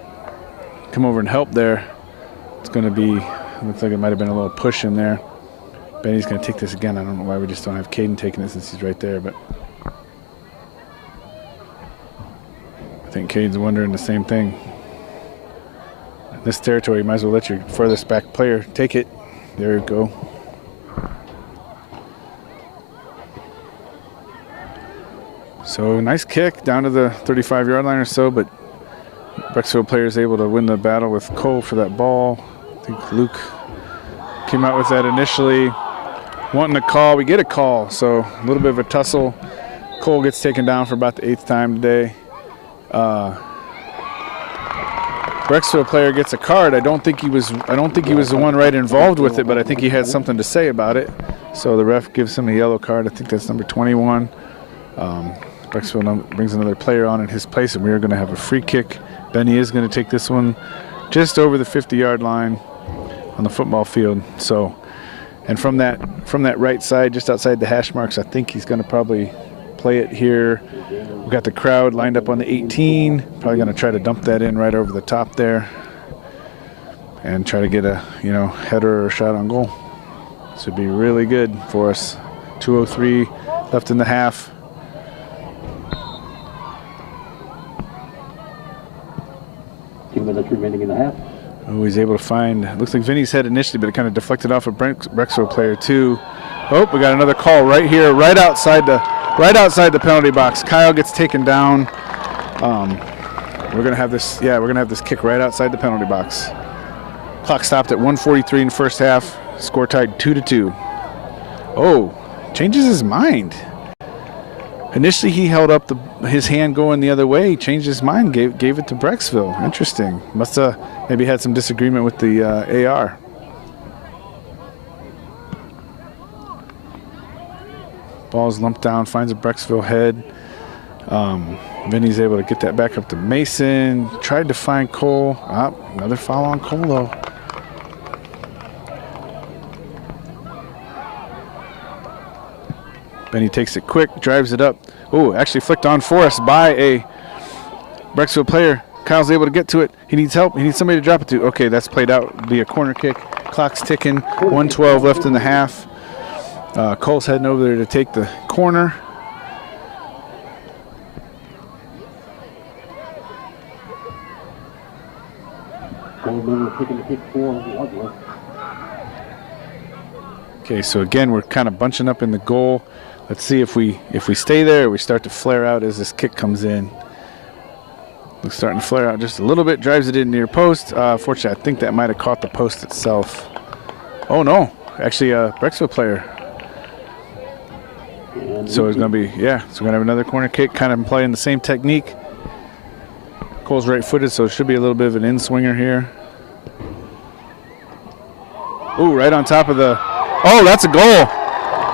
come over and help there. It's going to be, looks like it might have been a little push in there. Benny's going to take this again. I don't know why we just don't have Caden taking it since he's right there, but I think Caden's wondering the same thing. In this territory, you might as well let your furthest back player take it. There you go. So nice kick down to the 35-yard line or so, but Brecksville player is able to win the battle with Cole for that ball. I think Luke came out with that initially, wanting a call. We get a call, so a little bit of a tussle. Cole gets taken down for about the 8th time today. Brecksville player gets a card. I don't think he was the one right involved with it, but I think he had something to say about it. So the ref gives him a yellow card. I think that's number 21. Brecksville brings another player on in his place, and we are going to have a free kick. Benny is going to take this one just over the 50-yard line on the football field. So, and from that right side, just outside the hash marks, I think he's going to probably play it here. We've got the crowd lined up on the 18. Probably going to try to dump that in right over the top there and try to get a header or shot on goal. This would be really good for us. 2:03 left in the half. 2 minutes remaining in the half. Oh, he's able to find, looks like Vinny's head initially, but it kind of deflected off a Brecksville player too. Oh, we got another call right here, right outside the penalty box. Kyle gets taken down. We're gonna have this kick right outside the penalty box. Clock stopped at 1:43 in the first half. Score tied 2-2. Oh, changes his mind. Initially, he held up his hand going the other way. He changed his mind, gave it to Brecksville. Interesting. Must have maybe had some disagreement with the AR. Ball's lumped down, finds a Brecksville head. Vinny's able to get that back up to Mason. Tried to find Cole. Another foul on Cole, though. Benny takes it quick, drives it up. Oh, actually flicked on for us by a Brecksville player. Kyle's able to get to it. He needs help. He needs somebody to drop it to. Okay, that's played out. It'll be a corner kick. Clock's ticking. 1:12 left in the half. Cole's heading over there to take the corner. Cole taking the kick for Wadsworth. Okay, so again, we're kind of bunching up in the goal. Let's see if we stay there, or we start to flare out as this kick comes in. Looks starting to flare out just a little bit. Drives it in near post. Fortunately, I think that might have caught the post itself. Oh no, actually a Brecksville player. So it's going to be, yeah, so we're going to have another corner kick, kind of employing the same technique. Cole's right-footed, so it should be a little bit of an in-swinger here. Ooh, right on top of the, oh, that's a goal.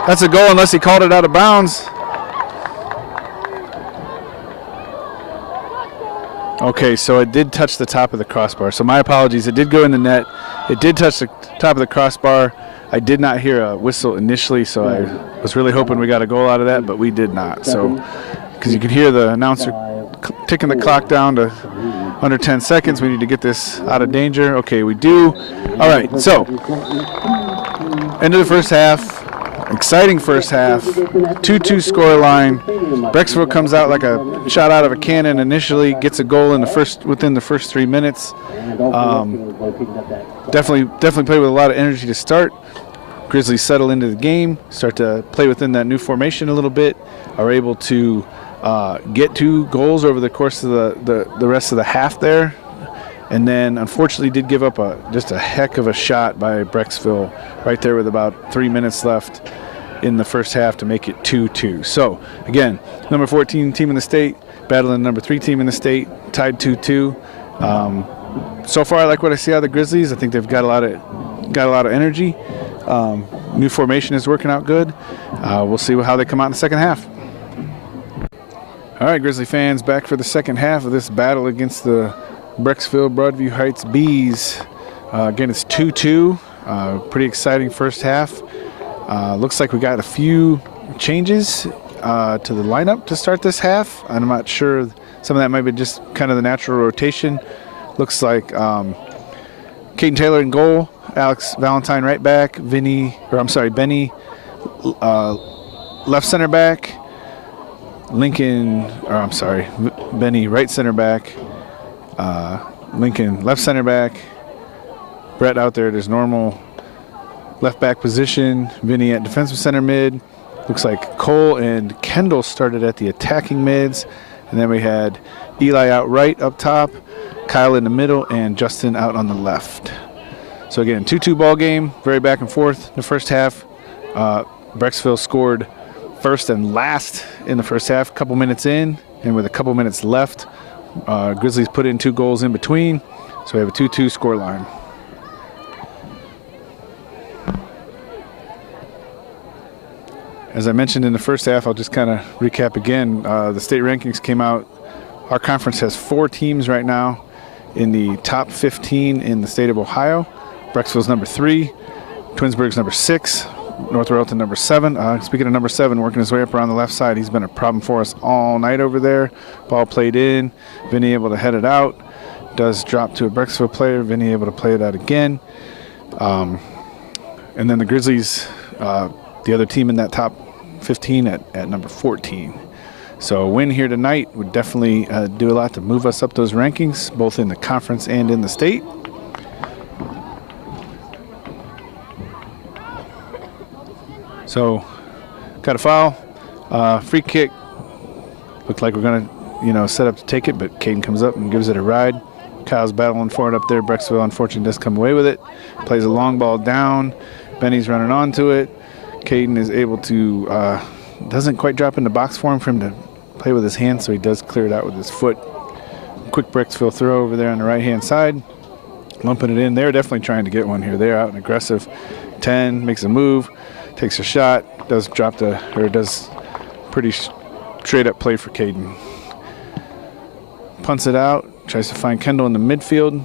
That's a goal unless he called it out of bounds. Okay, so it did touch the top of the crossbar. So my apologies. It did go in the net. It did touch the top of the crossbar. I did not hear a whistle initially, so I was really hoping we got a goal out of that, but we did not. So, because you could hear the announcer ticking the clock down to under 10 seconds. We need to get this out of danger. Okay, we do. All right, so end of the first half. Exciting first half. 2-2 score line. Brecksville comes out like a shot out of a cannon initially, gets a goal in within the first 3 minutes. Definitely play with a lot of energy to start. Grizzlies settle into the game, start to play within that new formation a little bit, are able to get 2 goals over the course of the rest of the half there. And then, unfortunately, did give up just a heck of a shot by Brecksville right there with about 3 minutes left in the first half to make it 2-2. So, again, number 14 team in the state battling number 3 team in the state, tied 2-2. So far, I like what I see out of the Grizzlies. I think they've got a lot of energy. New formation is working out good. We'll see how they come out in the second half. All right, Grizzly fans, back for the second half of this battle against the Brecksville Broadview Heights Bees. Again, it's 2-2. Pretty exciting first half. Looks like we got a few changes to the lineup to start this half. I'm not sure. Some of that might be just kind of the natural rotation. Looks like Caden Taylor in goal, Alex Valentine right back, Benny left center back, Benny right center back, Lincoln left center back, Brett out there at his normal left back position, Vinny at defensive center mid. Looks like Cole and Kendall started at the attacking mids, and then we had Eli out right up top, Kyle in the middle, and Justin out on the left. So again, 2-2 ball game, very back and forth in the first half. Brecksville scored first and last in the first half, a couple minutes in, and with a couple minutes left, Grizzlies put in 2 goals in between, so we have a 2-2 score line. As I mentioned in the first half, I'll just kind of recap again. The state rankings came out. Our conference has 4 teams right now in the top 15 in the state of Ohio. Brecksville's number 3, Twinsburg's number 6, North Royalton number 7. Speaking of number 7, working his way up around the left side, he's been a problem for us all night over there. Ball played in, Vinny able to head it out. Does drop to a Brecksville player, Vinny able to play it out again. And then the Grizzlies, the other team in that top 15 at number 14. So a win here tonight would definitely do a lot to move us up those rankings, both in the conference and in the state. So, got a foul, free kick. Looked like we're gonna, set up to take it, but Caden comes up and gives it a ride. Kyle's battling for it up there. Brecksville, unfortunately, does come away with it. Plays a long ball down. Benny's running onto it. Caden is able to, doesn't quite drop in the box for him to play with his hands, so he does clear it out with his foot. Quick Brecksville throw over there on the right-hand side. Lumping it in. They're definitely trying to get one here. They're out and aggressive. 10 makes a move. Takes a shot, does pretty straight up play for Caden. Punts it out, tries to find Kendall in the midfield.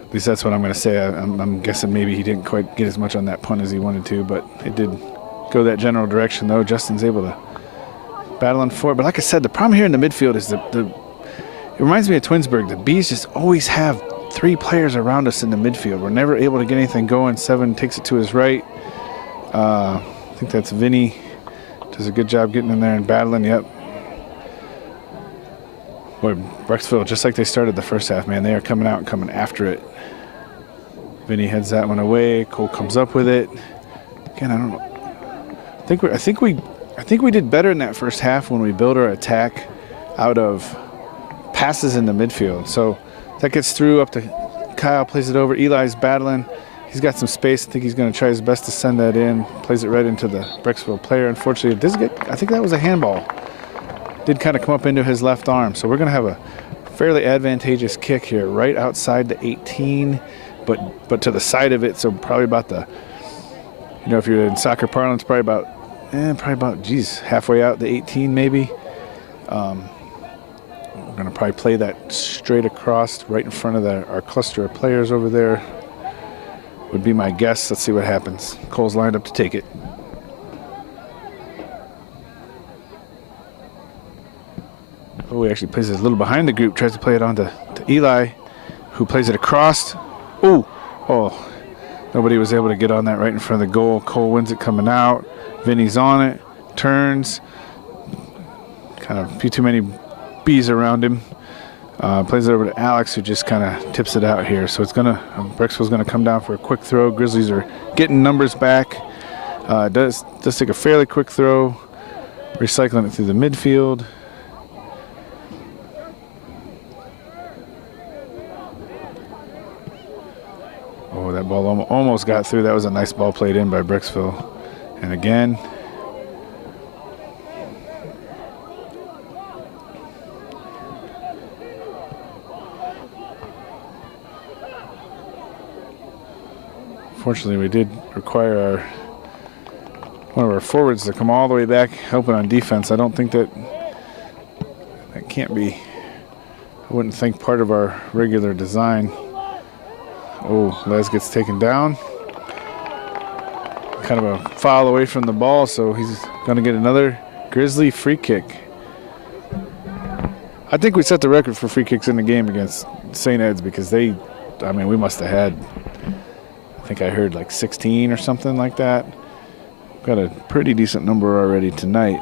At least that's what I'm going to say. I'm guessing maybe he didn't quite get as much on that punt as he wanted to, but it did go that general direction though. Justin's able to battle on for it. But like I said, the problem here in the midfield is it reminds me of Twinsburg. The Bees just always have 3 players around us in the midfield. We're never able to get anything going. 7 takes it to his right. I think that's Vinny. Does a good job getting in there and battling. Yep. Boy, Brecksville, just like they started the first half, man, they are coming out and coming after it. Vinny heads that one away. Cole comes up with it. Again, I don't know. I think we did better in that first half when we built our attack out of passes in the midfield. So that gets through up to Kyle, plays it over. Eli's battling. He's got some space. I think he's going to try his best to send that in. Plays it right into the Brecksville player. Unfortunately, it does get. I think that was a handball. Did kind of come up into his left arm. So we're going to have a fairly advantageous kick here, right outside the 18, but to the side of it. So probably about the, if you're in soccer parlance, probably about, halfway out the 18 maybe. We're going to probably play that straight across right in front of our cluster of players over there. Would be my guess. Let's see what happens. Cole's lined up to take it. Oh, he actually plays it a little behind the group, tries to play it on to Eli, who plays it across. Oh, nobody was able to get on that right in front of the goal. Cole wins it coming out. Vinny's on it, turns. Kind of a few too many bees around him. Plays it over to Alex, who just kind of tips it out here. So it's Brecksville's gonna come down for a quick throw. Grizzlies are getting numbers back. Does take a fairly quick throw, recycling it through the midfield. Oh, that ball almost got through. That was a nice ball played in by Brecksville. And again, fortunately, we did require one of our forwards to come all the way back, helping on defense. I don't think that can't be, I wouldn't think, part of our regular design. Oh, Les gets taken down. Kind of a foul away from the ball, so he's going to get another Grizzly free kick. I think we set the record for free kicks in the game against St. Ed's because we must have had, I think I heard like 16 or something like that. Got a pretty decent number already tonight.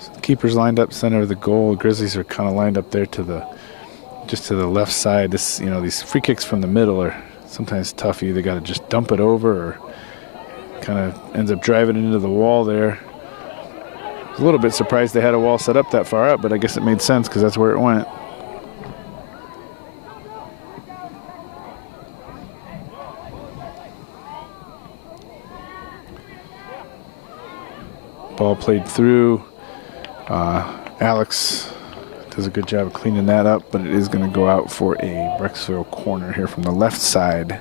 So the keeper's lined up center of the goal. Grizzlies are kind of lined up there just to the left side. These free kicks from the middle are sometimes tough. You either got to just dump it over or kind of ends up driving into the wall there. I was a little bit surprised they had a wall set up that far up, but I guess it made sense because that's where it went. Ball played through. Alex does a good job of cleaning that up, but it is going to go out for a Brecksville corner here from the left side.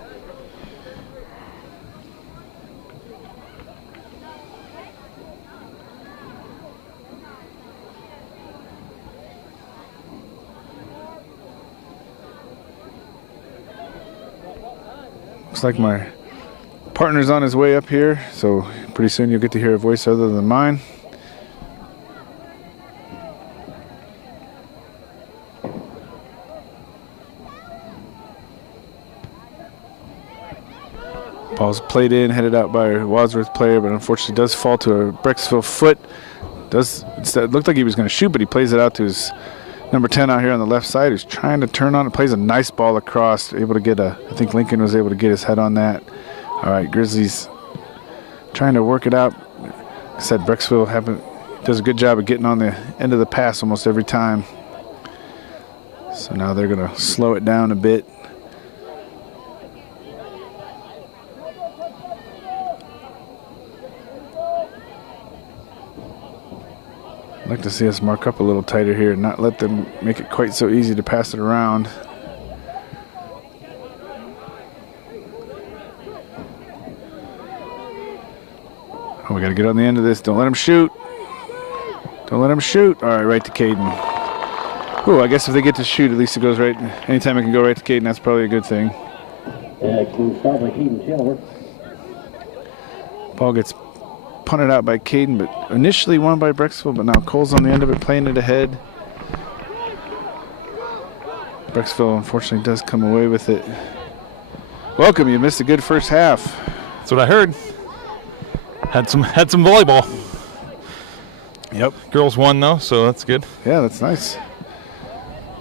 Looks like my partner's on his way up here, so pretty soon you'll get to hear a voice other than mine. Ball's played in, headed out by a Wadsworth player, but unfortunately does fall to a Brecksville foot. It looked like he was going to shoot, but he plays it out to his number 10 out here on the left side, who's trying to turn on it, plays a nice ball across, able to get I think Lincoln was able to get his head on that. All right, Grizzlies trying to work it out. Like I said, Brecksville does a good job of getting on the end of the pass almost every time. So now they're going to slow it down a bit. I'd like to see us mark up a little tighter here and not let them make it quite so easy to pass it around. Oh, we got to get on the end of this. Don't let him shoot. Don't let him shoot. All right, right to Caden. Ooh, I guess if they get to shoot, at least it goes right. Anytime it can go right to Caden, that's probably a good thing. Clean stop by Caden Chandler. Ball gets punted out by Caden, but initially won by Brecksville, but now Cole's on the end of it, playing it ahead. Brecksville, unfortunately, does come away with it. Welcome. You missed a good first half. That's what I heard. Had some volleyball. Yep. Girls won though, so that's good. Yeah, that's nice.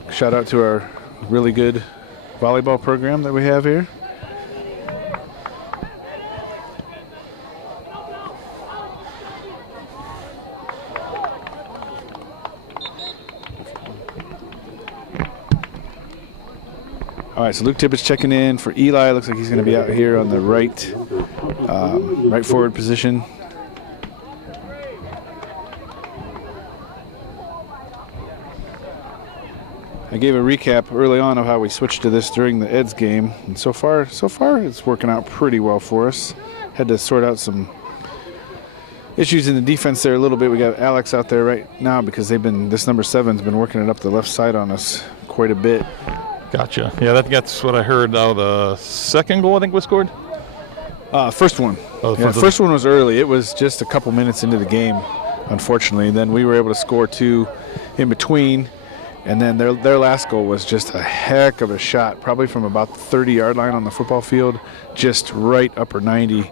Shout out to our really good volleyball program that we have here. All right, so Luke Tippett's checking in for Eli. Looks like he's going to be out here on the right forward position. I gave a recap early on of how we switched to this during the Eds game, and so far it's working out pretty well for us. Had to sort out some issues in the defense there a little bit. We got Alex out there right now because this number 7's been working it up the left side on us quite a bit. Gotcha. Yeah, that's what I heard. The second goal I think was scored. First one. Oh, the first one was early. It was just a couple minutes into the game, unfortunately. And then we were able to score 2 in between. And then their last goal was just a heck of a shot, probably from about the 30-yard line on the football field, just right upper 90.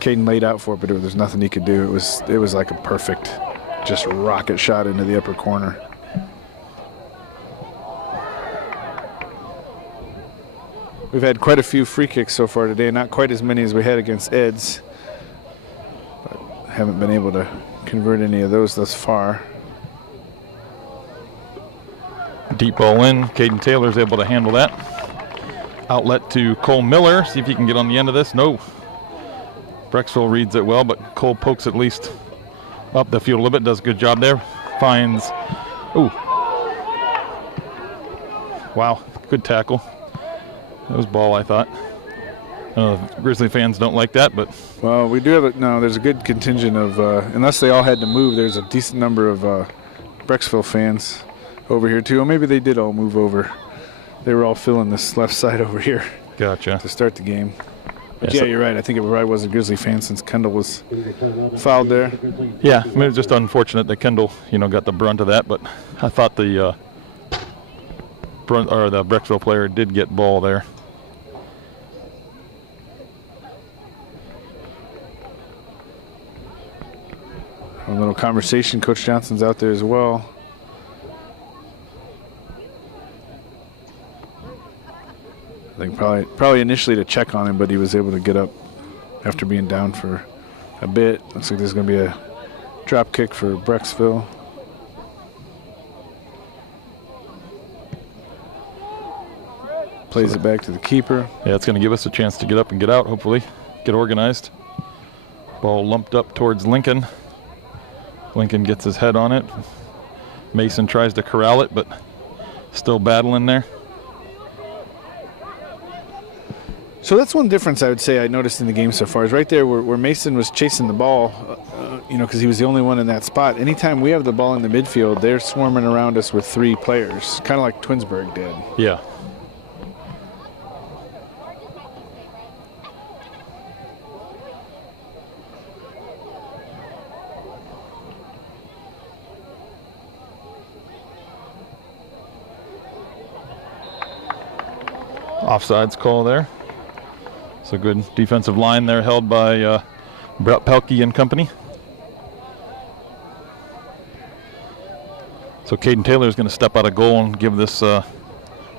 Caden laid out for it, but there's nothing he could do. It was like a perfect, just rocket shot into the upper corner. We've had quite a few free kicks so far today, not quite as many as we had against Eds, but haven't been able to convert any of those thus far. Deep ball in. Caden Taylor's able to handle that. Outlet to Cole Miller. See if he can get on the end of this. No. Brecksville reads it well, but Cole pokes at least up the field a little bit. Does a good job there. Finds. Ooh. Wow. Good tackle. That was ball, I thought. Grizzly fans don't like that, but. Well, we do have there's a good contingent of, unless they all had to move, there's a decent number of Brecksville fans over here too. Well, maybe they did all move over. They were all filling this left side over here. Gotcha. To start the game. But yeah, you're right. I think it probably was a Grizzly fan since Kendall was fouled there. Yeah, I mean, it was just unfortunate that Kendall, got the brunt of that. But I thought the Brecksville player did get ball there. A little conversation. Coach Johnson's out there as well. I think probably initially to check on him, but he was able to get up after being down for a bit. Looks like there's going to be a drop kick for Brecksville. Plays it back to the keeper. Yeah, it's going to give us a chance to get up and get out, hopefully. Get organized. Ball lumped up towards Lincoln. Lincoln gets his head on it. Mason tries to corral it, but still battling there. So that's one difference I would say I noticed in the game so far is right there where Mason was chasing the ball, because he was the only one in that spot. Anytime we have the ball in the midfield, they're swarming around us with 3 players, kind of like Twinsburg did. Yeah. Offsides call there. It's a good defensive line there held by Brett Pelkey and company. So Caden Taylor is going to step out of goal and give this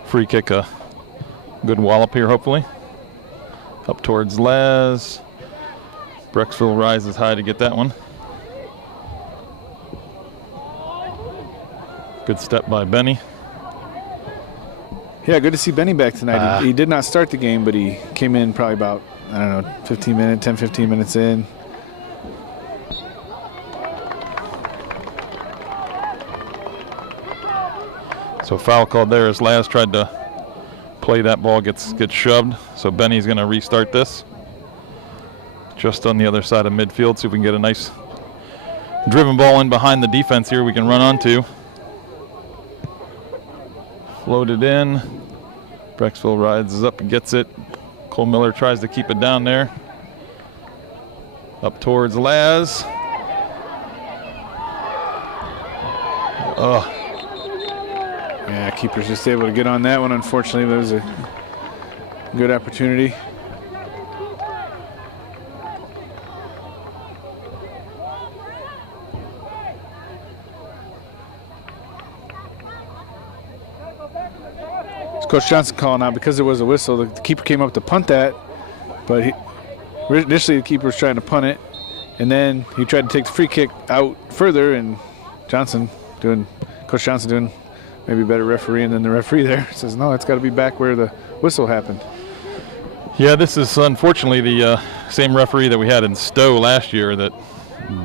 free kick a good wallop here, hopefully. Up towards Laz. Brecksville rises high to get that one. Good step by Benny. Yeah, good to see Benny back tonight. He did not start the game, but he came in probably about, 15 minutes in. So foul called there as Laz tried to play that ball, gets shoved. So Benny's going to restart this. Just on the other side of midfield, see if we can get a nice driven ball in behind the defense here we can run onto. Floated in. Brecksville rises up and gets it. Cole Miller tries to keep it down there. Up towards Laz. Yeah, keeper's just able to get on that one. Unfortunately, that was a good opportunity. It's Coach Johnson calling out because there was a whistle. The keeper came up to punt that, but initially the keeper was trying to punt it, and then he tried to take the free kick out further, and Coach Johnson doing maybe better refereeing than the referee there. Says, no, it's got to be back where the whistle happened. Yeah, this is unfortunately the same referee that we had in Stowe last year that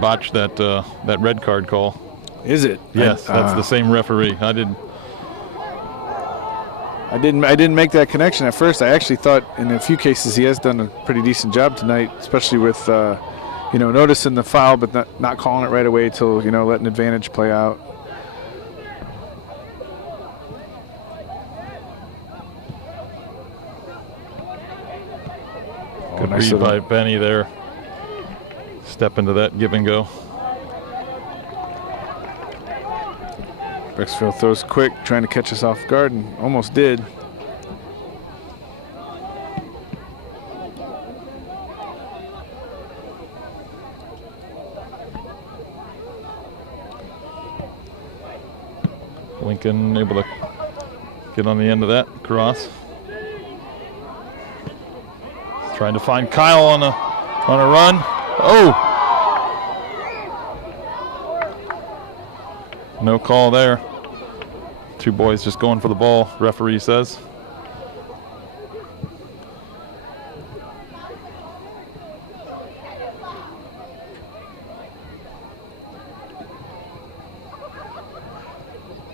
botched that red card call. Is it? Yes, that's the same referee. I didn't make that connection at first. I actually thought in a few cases he has done a pretty decent job tonight, especially with noticing the foul but not calling it right away until letting advantage play out. Good read by Benny there. Step into that give and go. Brecksville throws quick, trying to catch us off guard, and almost did. Lincoln able to get on the end of that cross. Trying to find Kyle on a run. Oh! No call there. Two boys just going for the ball, referee says.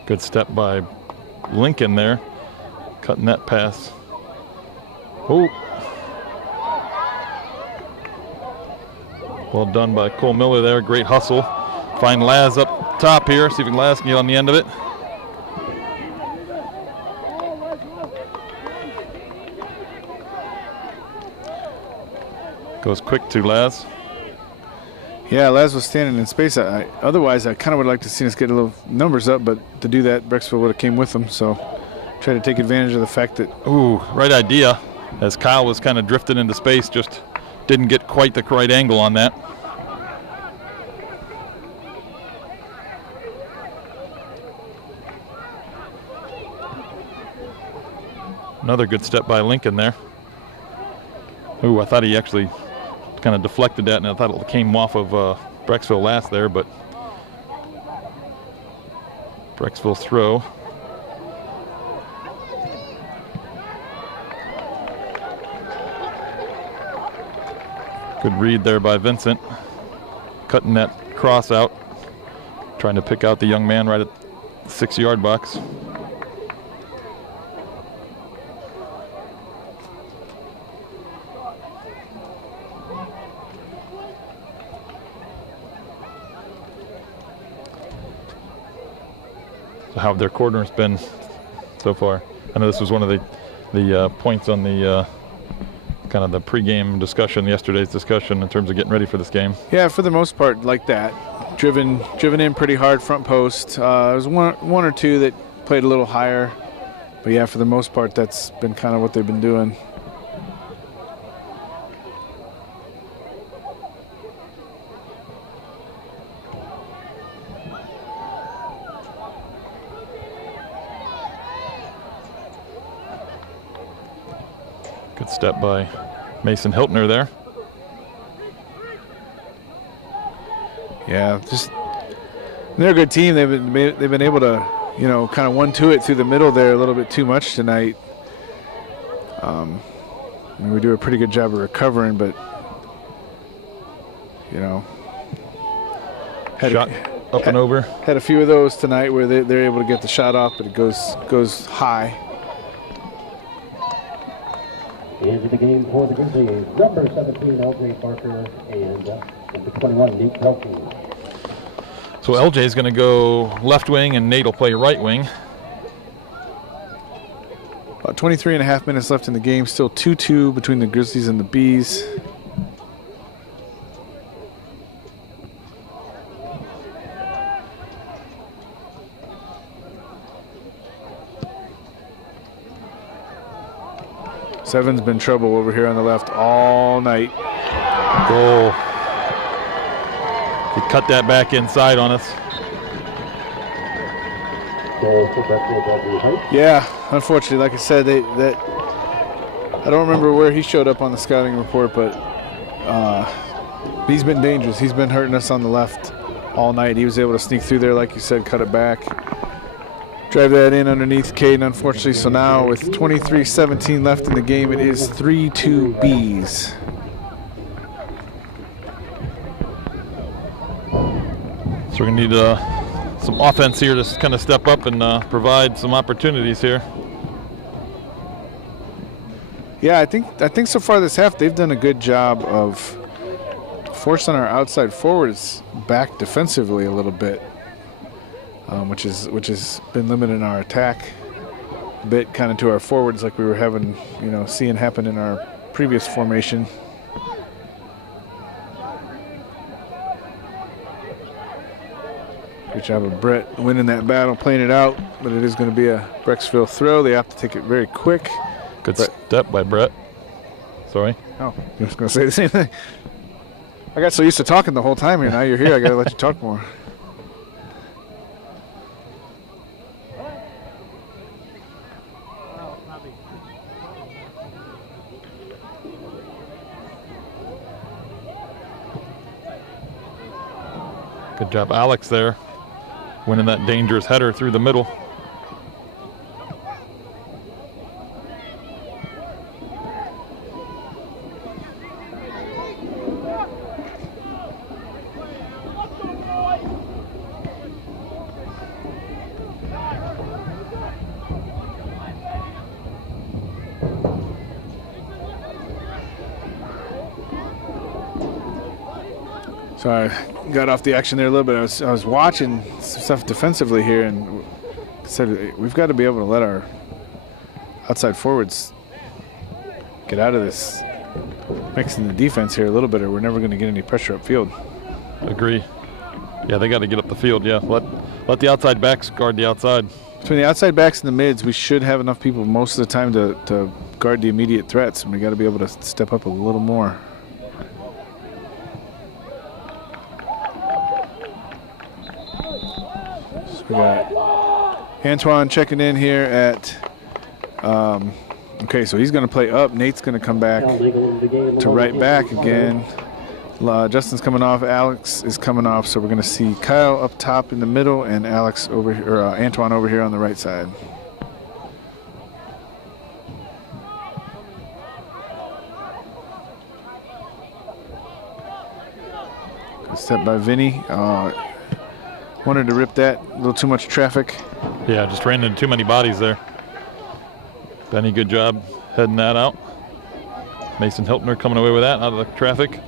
Good step by Lincoln there, cutting that pass. Oh! Well done by Cole Miller there. Great hustle. Find Laz up top here. See if Laz can get on the end of it. Goes quick to Laz. Yeah, Laz was standing in space. Otherwise, I kind of would like to see us get a little numbers up, but to do that, Brecksville would have came with them. So try to take advantage of the fact that. Ooh, right idea. As Kyle was kind of drifting into space, just didn't get quite the right angle on that. Another good step by Lincoln there. Ooh, I thought he actually kind of deflected that, and I thought it came off of Brecksville last there, but Brecksville throw. Good read there by Vincent, cutting that cross out, trying to pick out the young man right at the 6-yard box. So how have their corners been so far? I know this was one of the points on the kind of the pregame discussion, yesterday's discussion in terms of getting ready for this game. Yeah, for the most part, like that. Driven in pretty hard front post. There was one or two that played a little higher, but yeah, for the most part, that's been kind of what they've been doing. Good step by Mason Hiltner there. Yeah, just they're a good team. They've been able to, kind of 1-2 it through the middle there a little bit too much tonight. We do a pretty good job of recovering, but Shot up and over. Had a few of those tonight where they're able to get the shot off, but it goes high. Into the game for the Grizzlies, number 17, LJ Parker, and number 21, Nate Pelkey. So LJ is going to go left wing, and Nate will play right wing. About 23 and a half minutes left in the game. Still 2-2 between the Grizzlies and the Bees. Seven's been trouble over here on the left all night. Goal. He cut that back inside on us. Yeah, unfortunately, like I said, I don't remember where he showed up on the scouting report, but he's been dangerous. He's been hurting us on the left all night. He was able to sneak through there, like you said, cut it back, drive that in underneath Caden, unfortunately. So now with 23-17 left in the game, it is 3-2 Bees. So we're going to need some offense here to kind of step up and provide some opportunities here. Yeah, I think so far this half they've done a good job of forcing our outside forwards back defensively a little bit, which has been limiting our attack a bit, kind of to our forwards, like we were having, seeing happen in our previous formation. Good job of Brett winning that battle, playing it out, but it is going to be a Brecksville throw. They have to take it very quick. Good step by Brett. Sorry. Oh, I was going to say the same thing. I got so used to talking the whole time here. Now you're here, I got to let you talk more. Good job, Alex, there, winning that dangerous header through the middle. So I got off the action there a little bit. I was watching some stuff defensively here and said we've got to be able to let our outside forwards get out of this, mixing the defense here a little bit, or we're never going to get any pressure upfield. Agree. Yeah, they got to get up the field. Yeah, let the outside backs guard the outside. Between the outside backs and the mids, we should have enough people most of the time to guard the immediate threats, and we got to be able to step up a little more. We got Antoine checking in here at, okay, so he's going to play up. Nate's going to come back to right back again. Justin's coming off. Alex is coming off. So we're going to see Kyle up top in the middle and Alex over here, or Antoine over here on the right side. Good step by Vinny. Wanted to rip that, a little too much traffic. Yeah, just ran into too many bodies there. Benny, good job heading that out. Mason Hiltner coming away with that out of the traffic.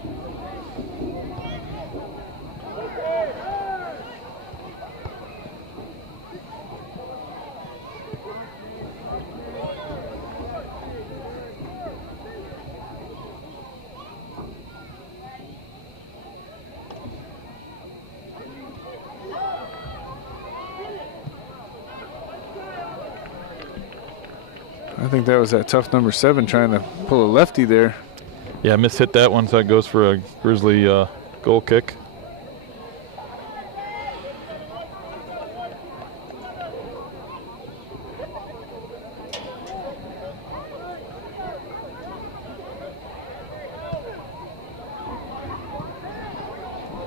I think that was that tough number 7 trying to pull a lefty there. Yeah, mishit that one, so that goes for a Grizzly goal kick.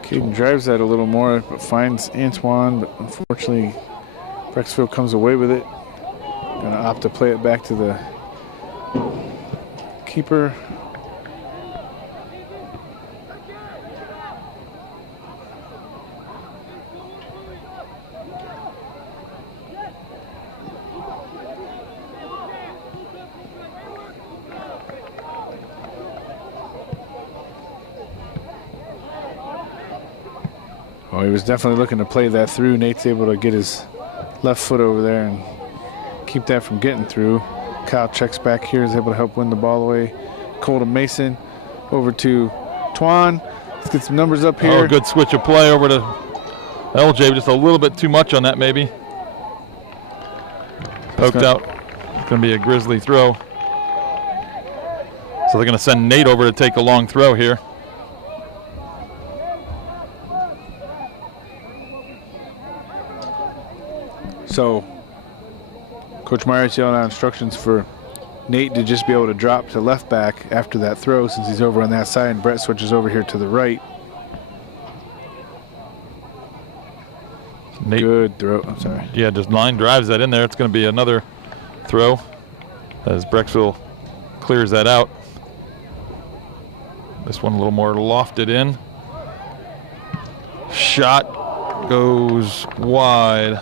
Caden drives that a little more, but finds Antoine, but unfortunately Brecksville comes away with it. Gonna opt to play it back to the keeper. Oh, he was definitely looking to play that through. Nate's able to get his left foot over there and keep that from getting through. Kyle checks back here, is able to help win the ball away. Cole to Mason, over to Twan. Let's get some numbers up here. Oh, good switch of play over to LJ, just a little bit too much on that maybe. Poked out. It's going to be a Grizzly throw. So they're going to send Nate over to take a long throw here. So Coach Myers yelling out instructions for Nate to just be able to drop to left back after that throw since he's over on that side, and Brett switches over here to the right. Nate, good throw. I'm sorry. Yeah, just line drives that in there. It's going to be another throw as Brecksville clears that out. This one a little more lofted in. Shot goes wide.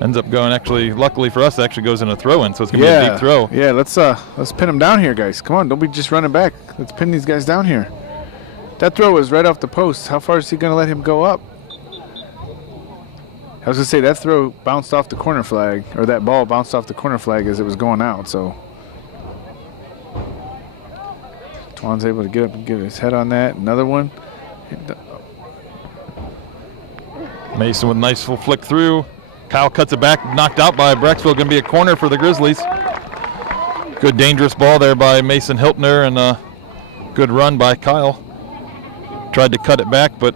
Ends up going, actually, luckily for us, it actually goes in a throw-in, so it's going to be a deep throw. Yeah, let's pin them down here, guys. Come on, don't be just running back. Let's pin these guys down here. That throw was right off the post. How far is he going to let him go up? I was going to say that throw bounced off the corner flag, or that ball bounced off the corner flag as it was going out, so. Twan's able to get up and get his head on that. Another one. Mason with a nice full flick through. Kyle cuts it back, knocked out by Brecksville. Going to be a corner for the Grizzlies. Good dangerous ball there by Mason Hiltner, and a good run by Kyle. Tried to cut it back, but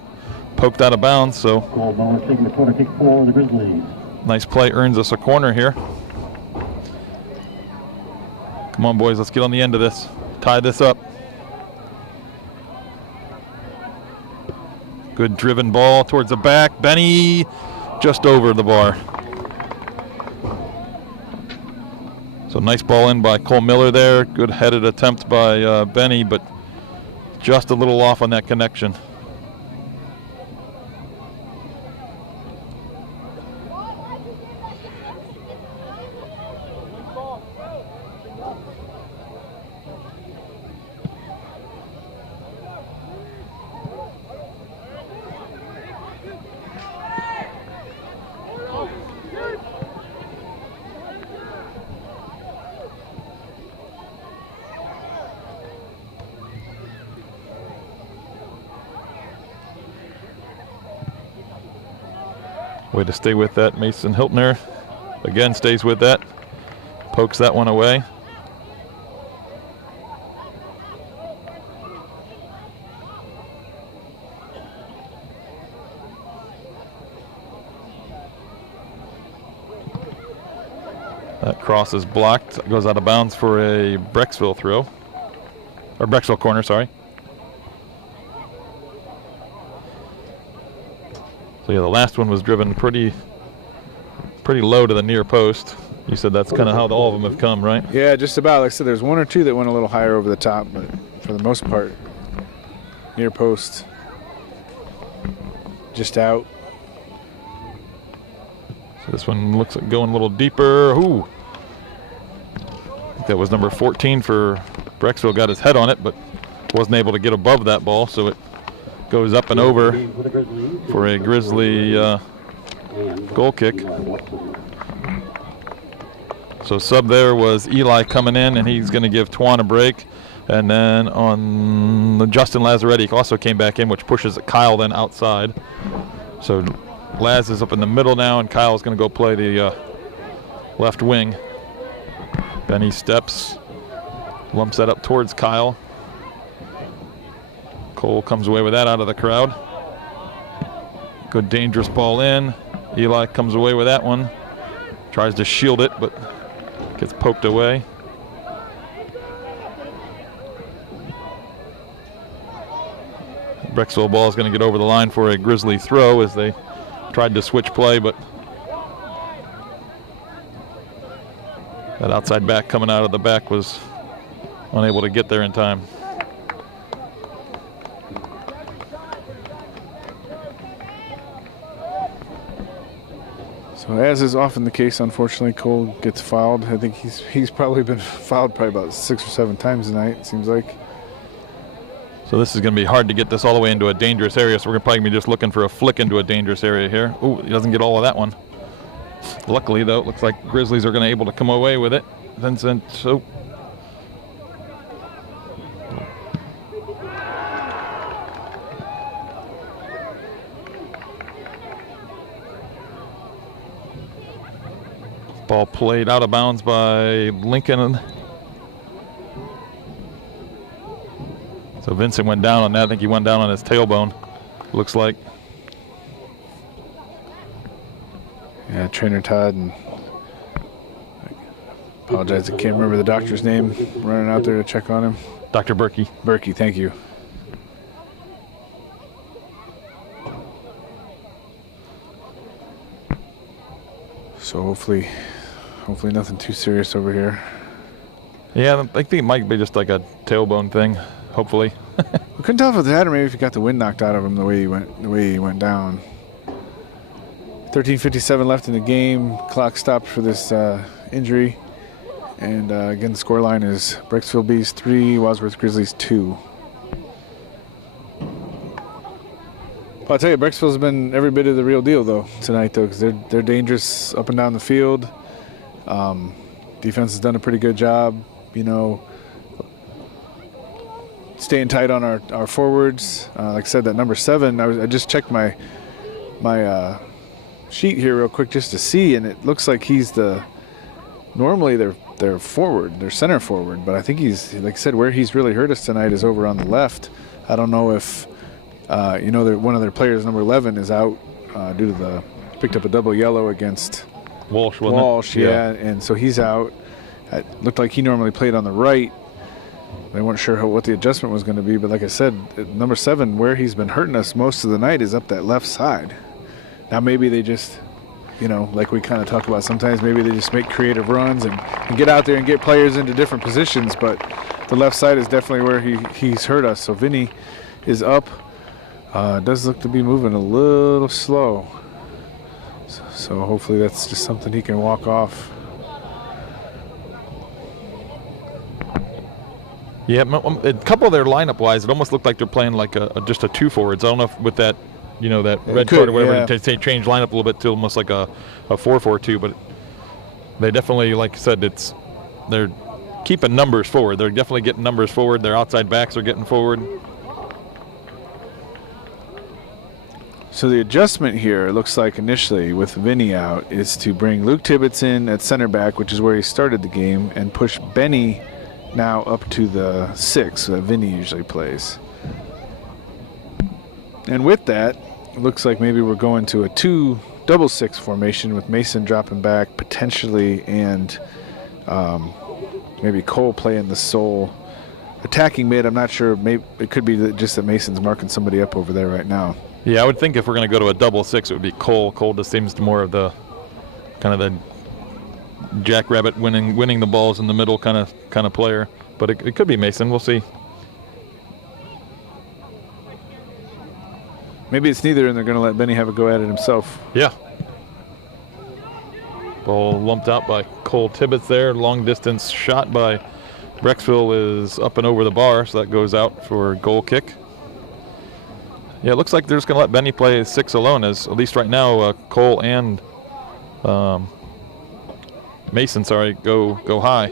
poked out of bounds, so. Taking the corner kick for the Grizzlies. Nice play earns us a corner here. Come on, boys, let's get on the end of this. Tie this up. Good driven ball towards the back. Benny just over the bar. So nice ball in by Cole Miller there. Good headed attempt by Benny, but just a little off on that connection. Way to stay with that. Mason Hiltner again stays with that. Pokes that one away. That cross is blocked. It goes out of bounds for a Brecksville throw. Or Brecksville corner, sorry. So yeah, the last one was driven pretty low to the near post. You said that's kind of how all of them have come, right? Yeah, just about. Like I said, there's one or two that went a little higher over the top, but for the most part, near post, just out. So this one looks like going a little deeper. Ooh. I think that was number 14 for Brecksville. Got his head on it, but wasn't able to get above that ball, so it goes up and over for a Grizzly goal kick. So sub there was Eli coming in, and he's going to give Twan a break. And then on the Justin Lazaretti also came back in, which pushes Kyle then outside. So Laz is up in the middle now, and Kyle's going to go play the left wing. Benny steps, lumps that up towards Kyle. Cole comes away with that out of the crowd. Good dangerous ball in. Eli comes away with that one. Tries to shield it, but gets poked away. Brecksville ball is going to get over the line for a Grizzly throw as they tried to switch play, but that outside back coming out of the back was unable to get there in time. So as is often the case, unfortunately, Cole gets fouled. I think he's probably been fouled about 6 or 7 times tonight, it seems like. So this is going to be hard to get this all the way into a dangerous area, so we're probably going to be just looking for a flick into a dangerous area here. Ooh, he doesn't get all of that one. Luckily, though, it looks like Grizzlies are going to be able to come away with it. Vincent, oh. Ball played out of bounds by Lincoln. Vincent went down on that. I think he went down on his tailbone, looks like. Yeah, Trainer Todd, and I apologize, I can't remember the doctor's name, running out there to check on him. Dr. Berkey. Berkey, thank you. So hopefully nothing too serious over here. Yeah, I think it might be just like a tailbone thing, hopefully. We couldn't tell if it was that or maybe if he got the wind knocked out of him the way he went down. 13:57 left in the game. Clock stopped for this injury. And again, the scoreline is Brecksville Bees 3, Wadsworth Grizzlies 2. Well, I'll tell you, Brecksville's been every bit of the real deal though tonight, though, because they're dangerous up and down the field. Defense has done a pretty good job, you know, staying tight on our forwards. Like I said, that number 7. I just checked my sheet here real quick just to see, and it looks like he's normally they're forward, they're center forward, but I think he's, like I said, where he's really hurt us tonight is over on the left. I don't know if you know, one of their players, number 11, is out due to picked up a double yellow against Walsh, wasn't it? Walsh, yeah, and so he's out. It looked like he normally played on the right. They weren't sure what the adjustment was going to be, but like I said, number 7, where he's been hurting us most of the night, is up that left side. Now maybe they just, you know, like we kind of talk about sometimes, maybe they just make creative runs and get out there and get players into different positions, but the left side is definitely where he's hurt us. So Vinny is up. Does look to be moving a little slow. So hopefully that's just something he can walk off. Yeah, a couple of their lineup-wise, it almost looked like they're playing like just a 2 forwards. I don't know if with that, you know, that red card or whatever, they change lineup a little bit to almost like a 4-4-2, but they definitely, like I said, they're keeping numbers forward. They're definitely getting numbers forward. Their outside backs are getting forward. So the adjustment here, it looks like initially with Vinny out, is to bring Luke Tibbetts in at center back, which is where he started the game, and push Benny now up to the 6 that Vinny usually plays. And with that, it looks like maybe we're going to a 2-6 formation with Mason dropping back potentially, and maybe Cole playing the sole attacking mid. I'm not sure. Maybe it could be just that Mason's marking somebody up over there right now. Yeah, I would think if we're going to go to a 2-6, it would be Cole. Cole just seems more of the kind of the jackrabbit winning the balls in the middle kind of player. But it could be Mason. We'll see. Maybe it's neither, and they're going to let Benny have a go at it himself. Yeah. Ball lumped out by Cole Tibbetts there. Long distance shot by Brecksville is up and over the bar, so that goes out for a goal kick. Yeah, it looks like they're just going to let Benny play 6 alone, as at least right now Cole and Mason, go high.